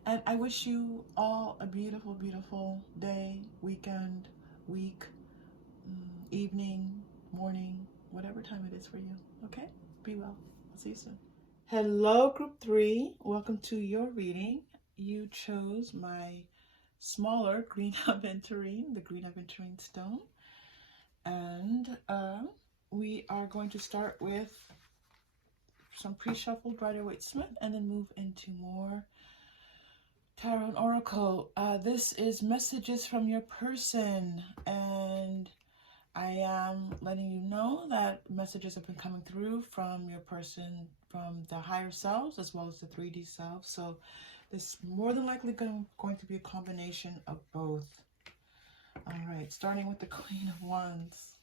And I wish you all a beautiful, beautiful day, weekend, week, evening, morning, whatever time it is for you. Okay? Be well. I'll see you soon. Hello, Group 3. Welcome to your reading. You chose my smaller green Aventurine, the green Aventurine stone. And we are going to start with some pre-shuffled Rider-Waite-Smith and then move into more Tarot and Oracle. This is messages from your person, and I am letting you know that messages have been coming through from your person, from the higher selves as well as the 3D self. So this is more than likely going to be a combination of both. All right, starting with the Queen of Wands.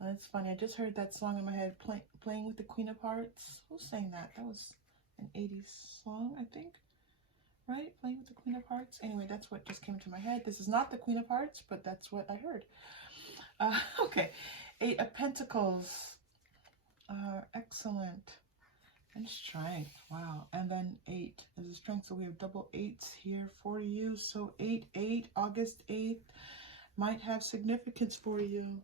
That's funny. I just heard that song in my head, playing with the Queen of Hearts. Who sang that? That was an 80s song, I think. Right? Playing with the Queen of Hearts. Anyway, that's what just came to my head. This is not the Queen of Hearts, but that's what I heard. Okay, 8 of Pentacles. Excellent. And strength. Wow. And then 8 is a strength. So we have double 8s here for you. So 8/8, August 8th, might have significance for you.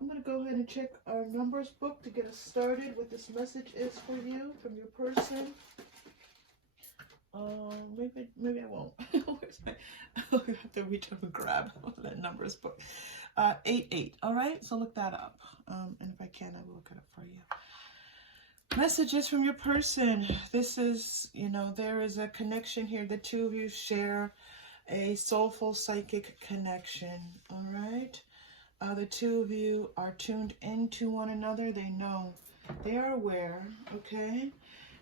I'm going to go ahead and check our numbers book to get us started. What this message is for you from your person. Maybe I won't. Where's my? I'll have to reach up and grab that numbers book. 8/8. All right, so look that up. And if I can, I will look it up for you. Messages from your person. This is, there is a connection here. The two of you share a soulful psychic connection. All right. The two of you are tuned into one another. They know. They are aware. Okay.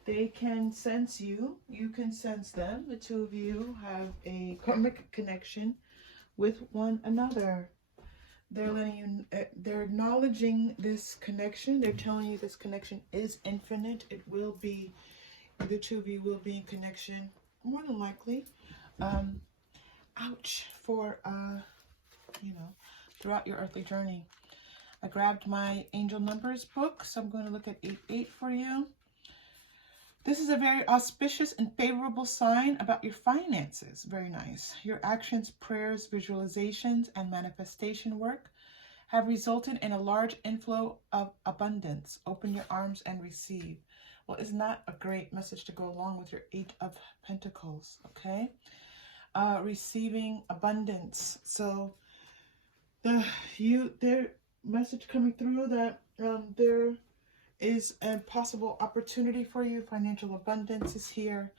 They can sense you. You can sense them. The two of you have a karmic connection with one another. They're letting you, they're acknowledging this connection. They're telling you this connection is infinite. It will be, the two of you will be in connection, more than likely. Ouch, for, throughout your earthly journey. I grabbed my angel numbers book, so I'm going to look at 8/8 for you. This is a very auspicious and favorable sign about your finances. Very nice. Your actions, prayers, visualizations, and manifestation work have resulted in a large inflow of abundance. Open your arms and receive. Well, isn't that a great message to go along with your 8 of Pentacles, okay? Receiving abundance. So their message coming through that there is a possible opportunity for you. Financial abundance is here,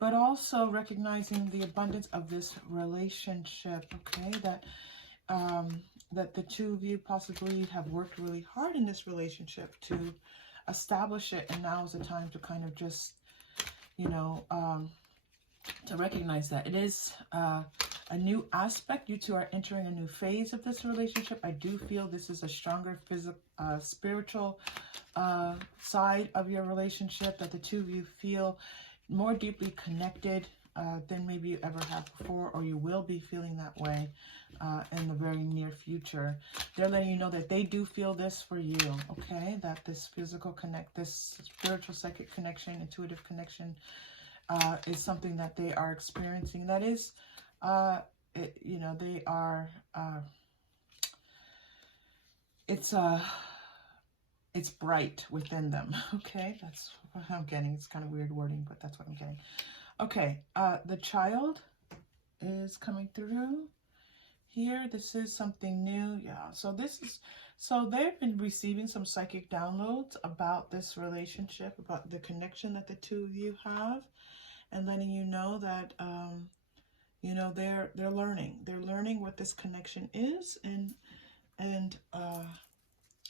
but also recognizing the abundance of this relationship, okay? That the two of you possibly have worked really hard in this relationship to establish it, and now is the time to kind of just, to recognize that it is a new aspect. You two are entering a new phase of this relationship. I do feel this is a stronger physical, spiritual side of your relationship, that the two of you feel more deeply connected than maybe you ever have before, or you will be feeling that way in the very near future. They're letting you know that they do feel this for you, okay? That this physical this spiritual psychic connection, intuitive connection is something that they are experiencing. That is, they are, it's bright within them, okay? That's what I'm getting. It's kind of weird wording, but that's what I'm getting. Okay, the child is coming through here. This is something new. Yeah, so they've been receiving some psychic downloads about this relationship, about the connection that the two of you have, and letting you know that, they're learning. They're learning what this connection is and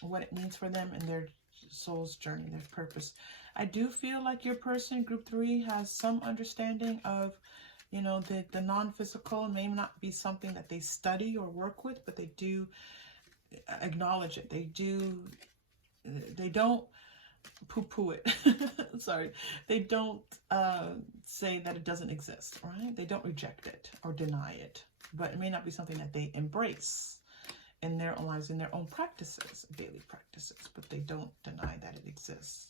what it means for them in their soul's journey, their purpose. I do feel like your person, group 3, has some understanding of, the non-physical. May not be something that they study or work with, but they do acknowledge it. They don't poo-poo it. Sorry. They don't say that it doesn't exist, right? They don't reject it or deny it, but it may not be something that they embrace in their own lives, in their own practices, daily practices, but they don't deny that it exists.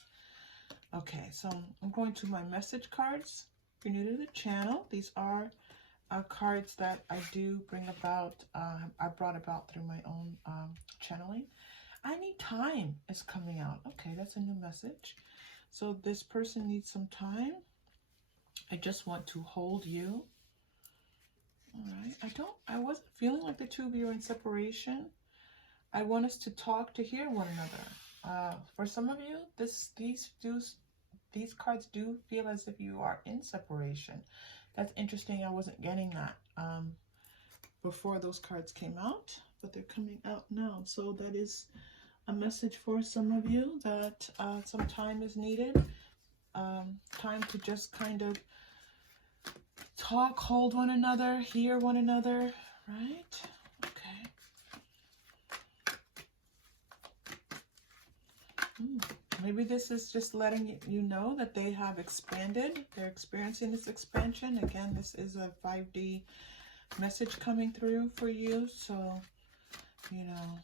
Okay, so I'm going to my message cards. If you're new to the channel, these are cards that I do bring about, I brought about through my own channeling. I need time is coming out. Okay, that's a new message. So this person needs some time. I just want to hold you. All right. I wasn't feeling like the two of you are in separation. I want us to talk, to hear one another. For some of you, these cards do feel as if you are in separation. That's interesting. I wasn't getting that before those cards came out, but they're coming out now. So that is a message for some of you that some time is needed. Time to just kind of talk, hold one another, hear one another, right? Okay. Maybe this is just letting you know that they have expanded. They're experiencing this expansion. Again, this is a 5D message coming through for you. So, you know,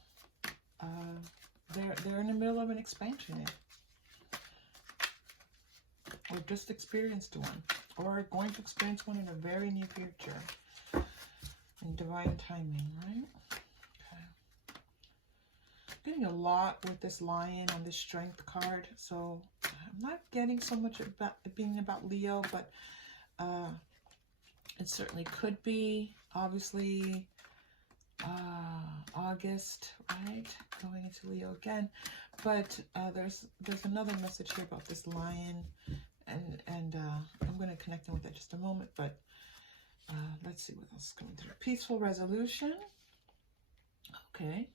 they're in the middle of an expansion. Or just experienced one. Or going to experience one in a very near future. In divine timing, right? Getting a lot with this lion on this strength card, so I'm not getting so much about it being about Leo, but it certainly could be. Obviously August, right, going into Leo again, but there's another message here about this lion, and I'm going to connect them with that in just a moment, but let's see what else is coming through. Peaceful resolution. Okay.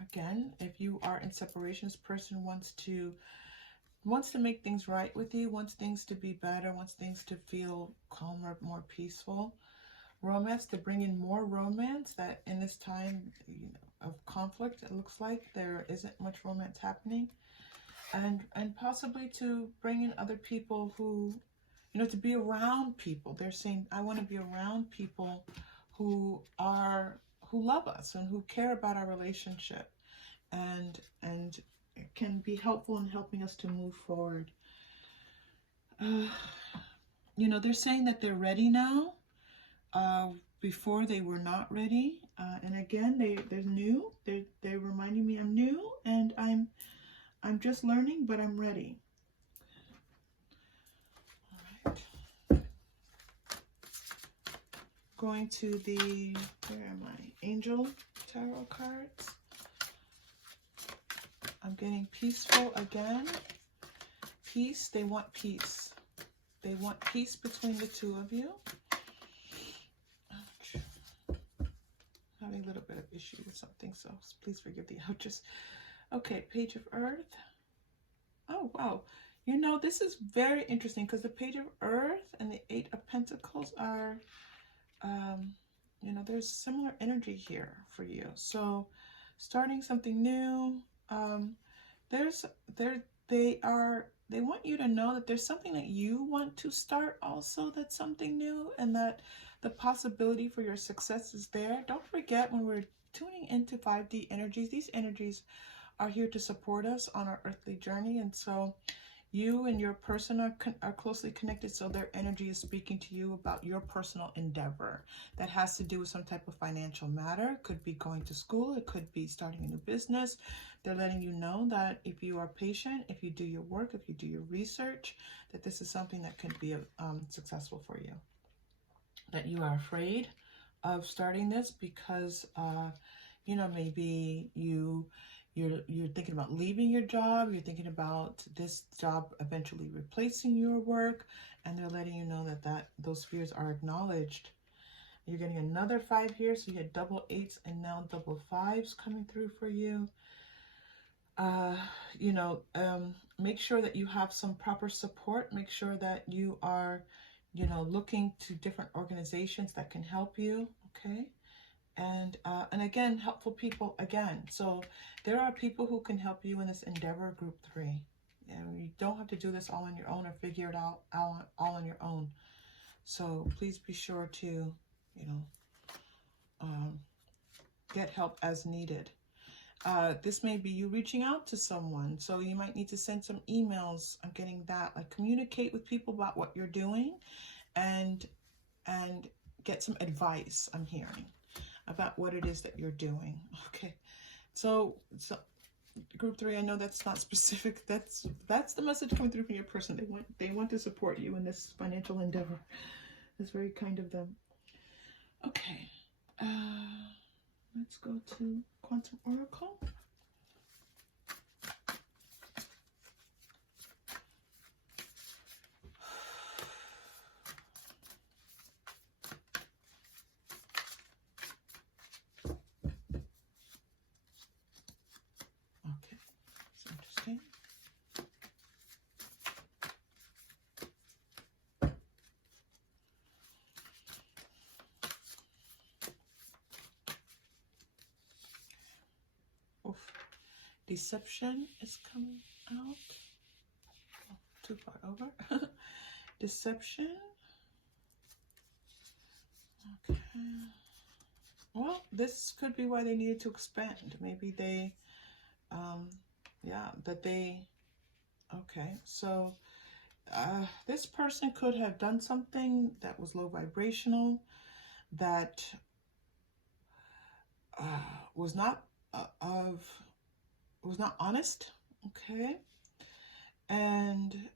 Again, if you are in separation, this person wants to make things right with you, wants things to be better, wants things to feel calmer, more peaceful. Romance, to bring in more romance, that in this time, you know, of conflict, it looks like there isn't much romance happening. And possibly to bring in other people who, you know, to be around people. They're saying, I want to be around people who love us and who care about our relationship and can be helpful in helping us to move forward. You know, they're saying that they're ready now. Before they were not ready. And again, they're new. They're reminding me I'm new and I'm just learning, but I'm ready. All right. Going to the, where am I? Angel Tarot cards. I'm getting peaceful again. Peace. They want peace. They want peace between the two of you. Ouch. Having a little bit of issue with something, so please forgive the ouches. Okay, Page of Earth. Oh, wow. You know, this is very interesting because the Page of Earth and the Eight of Pentacles are, you know, there's similar energy here for you. So starting something new, they want you to know that there's something that you want to start also, that's something new, and that the possibility for your success is there. Don't forget, when we're tuning into 5D energies, these energies are here to support us on our earthly journey, and so you and your person are closely connected, so their energy is speaking to you about your personal endeavor that has to do with some type of financial matter. It could be going to school, it could be starting a new business. They're letting you know that if you are patient, if you do your work, if you do your research, that this is something that could be successful for you. That you are afraid of starting this because, you know, maybe you're thinking about leaving your job, you're thinking about this job eventually replacing your work, and they're letting you know that those fears are acknowledged. You're getting another 5 here, so you had double 8s and now double 5s coming through for you. You know, make sure that you have some proper support. Make sure that you are, you know, looking to different organizations that can help you, okay? And again, helpful people again. So there are people who can help you in this endeavor, group 3. You don't have to do this all on your own or figure it out all on your own. So please be sure to, you know, get help as needed. This may be you reaching out to someone. So you might need to send some emails. I'm getting that. Like, communicate with people about what you're doing and get some advice, I'm hearing, about what it is that you're doing. Okay, so Group 3, I know that's not specific. That's the message coming through from your person. They want to support you in this financial endeavor. That's very kind of them. Okay. Let's go to Quantum Oracle. Okay, it's interesting. Oof. Deception is coming out. Oh, too far over. Deception. Okay. Well, this could be why they needed to expand. Maybe they, yeah, that they, okay. So this person could have done something that was low vibrational, that was not was not honest, okay? And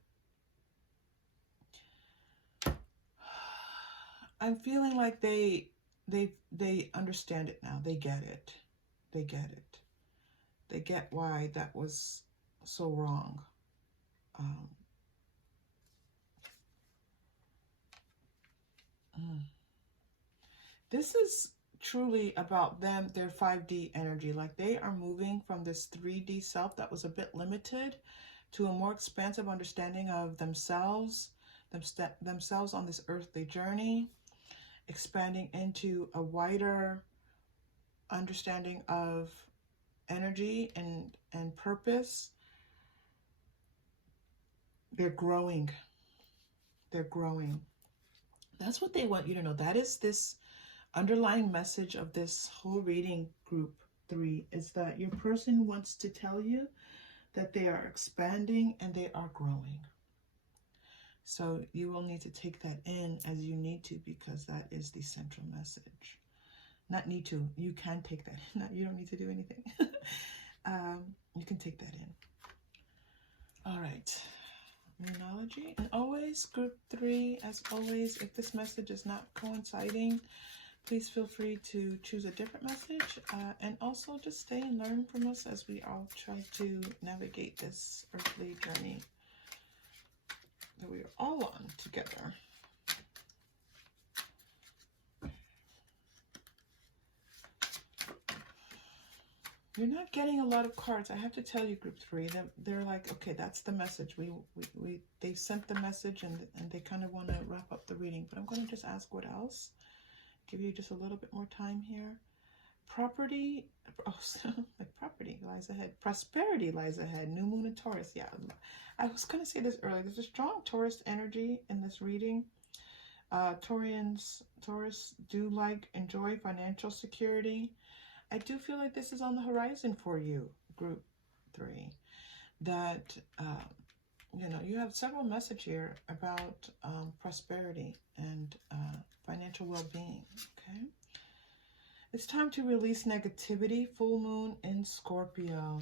I'm feeling like they understand it now. They get it. They get it. They get why that was so wrong. This is truly about them, their 5D energy. Like they are moving from this 3D self that was a bit limited to a more expansive understanding of themselves, themselves on this earthly journey, expanding into a wider understanding of energy and purpose. They're growing. They're growing. That's what they want you to know. That is this underlying message of this whole reading, group 3, is that your person wants to tell you that they are expanding and they are growing. So you will need to take that in as you need to, because that is the central message. Not need to, you can take that in. You don't need to do anything. You can take that in. All right. Numerology. And always, group 3, as always, if this message is not coinciding, please feel free to choose a different message, and also just stay and learn from us as we all try to navigate this earthly journey that we are all on together. You're not getting a lot of cards. I have to tell you, group 3, that they're like, okay, that's the message. They sent the message and they kind of want to wrap up the reading, but I'm going to just ask what else. Give you just a little bit more time here. Property, oh, like property lies ahead. Prosperity lies ahead. New moon in Taurus. Yeah, I was going to say this earlier. There's a strong Taurus energy in this reading. Taurus do enjoy financial security. I do feel like this is on the horizon for you, group 3. That, you know, you have several messages here about prosperity and financial well-being, okay? It's time to release negativity. Full moon in Scorpio.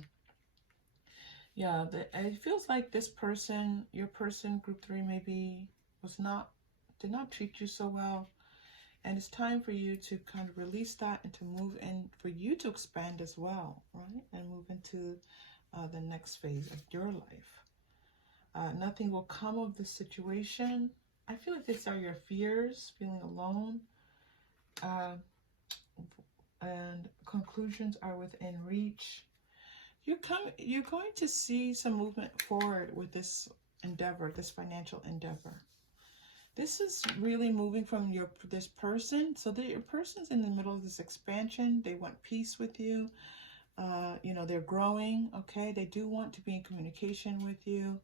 Yeah, it feels like this person, your person, group 3, maybe did not treat you so well. And it's time for you to kind of release that and to move in, for you to expand as well, right? And move into the next phase of your life. Nothing will come of this situation. I feel like these are your fears, feeling alone. And conclusions are within reach. You're going to see some movement forward with this endeavor, this financial endeavor. This is really moving from this person, so that your person's in the middle of this expansion. They want peace with you. You know, they're growing, okay? They do want to be in communication with you.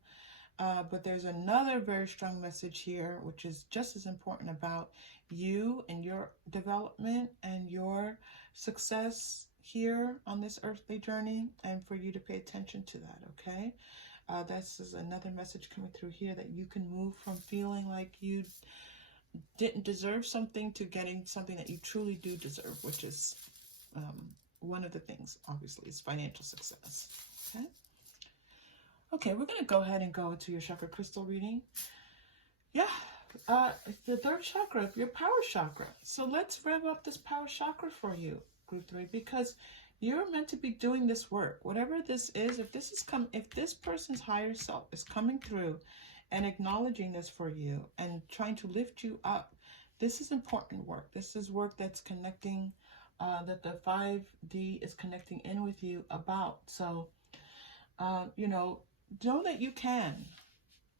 But there's another very strong message here, which is just as important, about you and your development and your success here on this earthly journey, and for you to pay attention to that, okay? This is another message coming through here, that you can move from feeling like you didn't deserve something to getting something that you truly do deserve, which is one of the things, obviously, is financial success. Okay? Okay, we're going to go ahead and go into your chakra crystal reading. Yeah, the third chakra, your power chakra. So let's rev up this power chakra for you, group 3, because you're meant to be doing this work. Whatever this is, if this person's higher self is coming through and acknowledging this for you and trying to lift you up, this is important work. This is work that's connecting, that the 5D is connecting in with you about. So, you know that you can.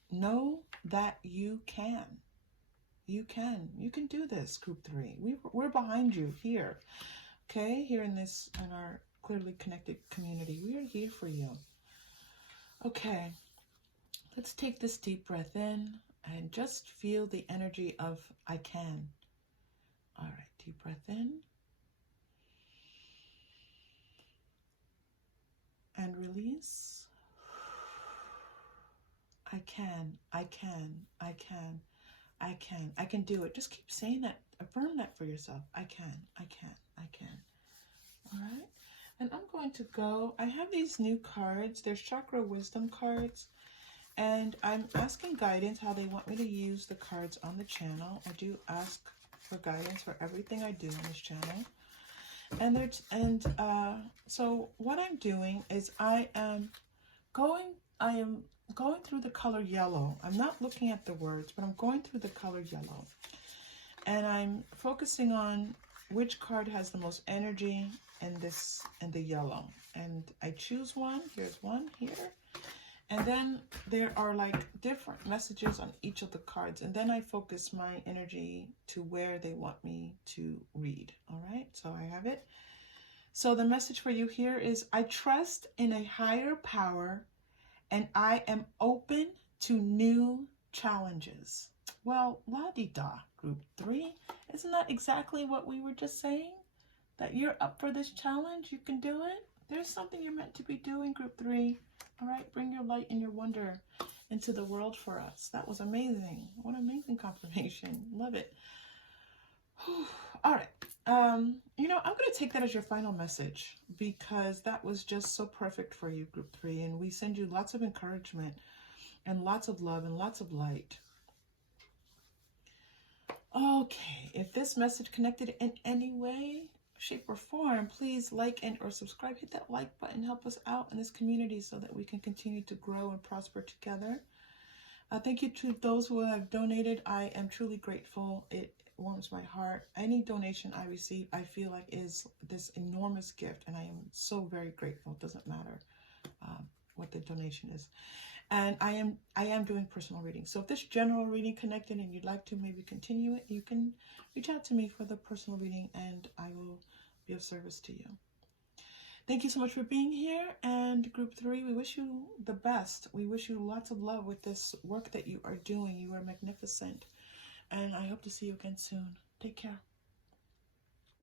Know that you can. You can do this, group 3. We're behind you here. Okay, here in our clearly connected community. We are here for you. Okay, let's take this deep breath in and just feel the energy of I can. All right, deep breath in. And release. I can, I can, I can, I can. I can do it. Just keep saying that. Affirm that for yourself. I can, I can, I can. All right. And I'm going to go. I have these new cards. There's chakra wisdom cards. And I'm asking guidance how they want me to use the cards on the channel. I do ask for guidance for everything I do on this channel. So what I'm doing is I am going through the color yellow. I'm not looking at the words, but I'm going through the color yellow. And I'm focusing on which card has the most energy in the yellow. And I choose one. Here's one here. And then there are like different messages on each of the cards. And then I focus my energy to where they want me to read. All right, so I have it. So the message for you here is, I trust in a higher power and I am open to new challenges. Well, la-di-da, group 3. Isn't that exactly what we were just saying? That you're up for this challenge, you can do it. There's something you're meant to be doing, group 3. All right, bring your light and your wonder into the world for us. That was amazing. What an amazing confirmation. Love it. All right. I'm going to take that as your final message because that was just so perfect for you, group 3. And we send you lots of encouragement and lots of love and lots of light. Okay. If this message connected in any way, shape, or form, please like and or subscribe. Hit that like button. Help us out in this community so that we can continue to grow and prosper together. Thank you to those who have donated. I am truly grateful. It warms my heart. Any donation I receive, I feel like is this enormous gift, and I am so very grateful. It doesn't matter what the donation is. And I am doing personal readings. So if this general reading connected and you'd like to maybe continue it, you can reach out to me for the personal reading and I will be of service to you. Thank you so much for being here. And group 3, we wish you the best. We wish you lots of love with this work that you are doing. You are magnificent. And I hope to see you again soon. Take care.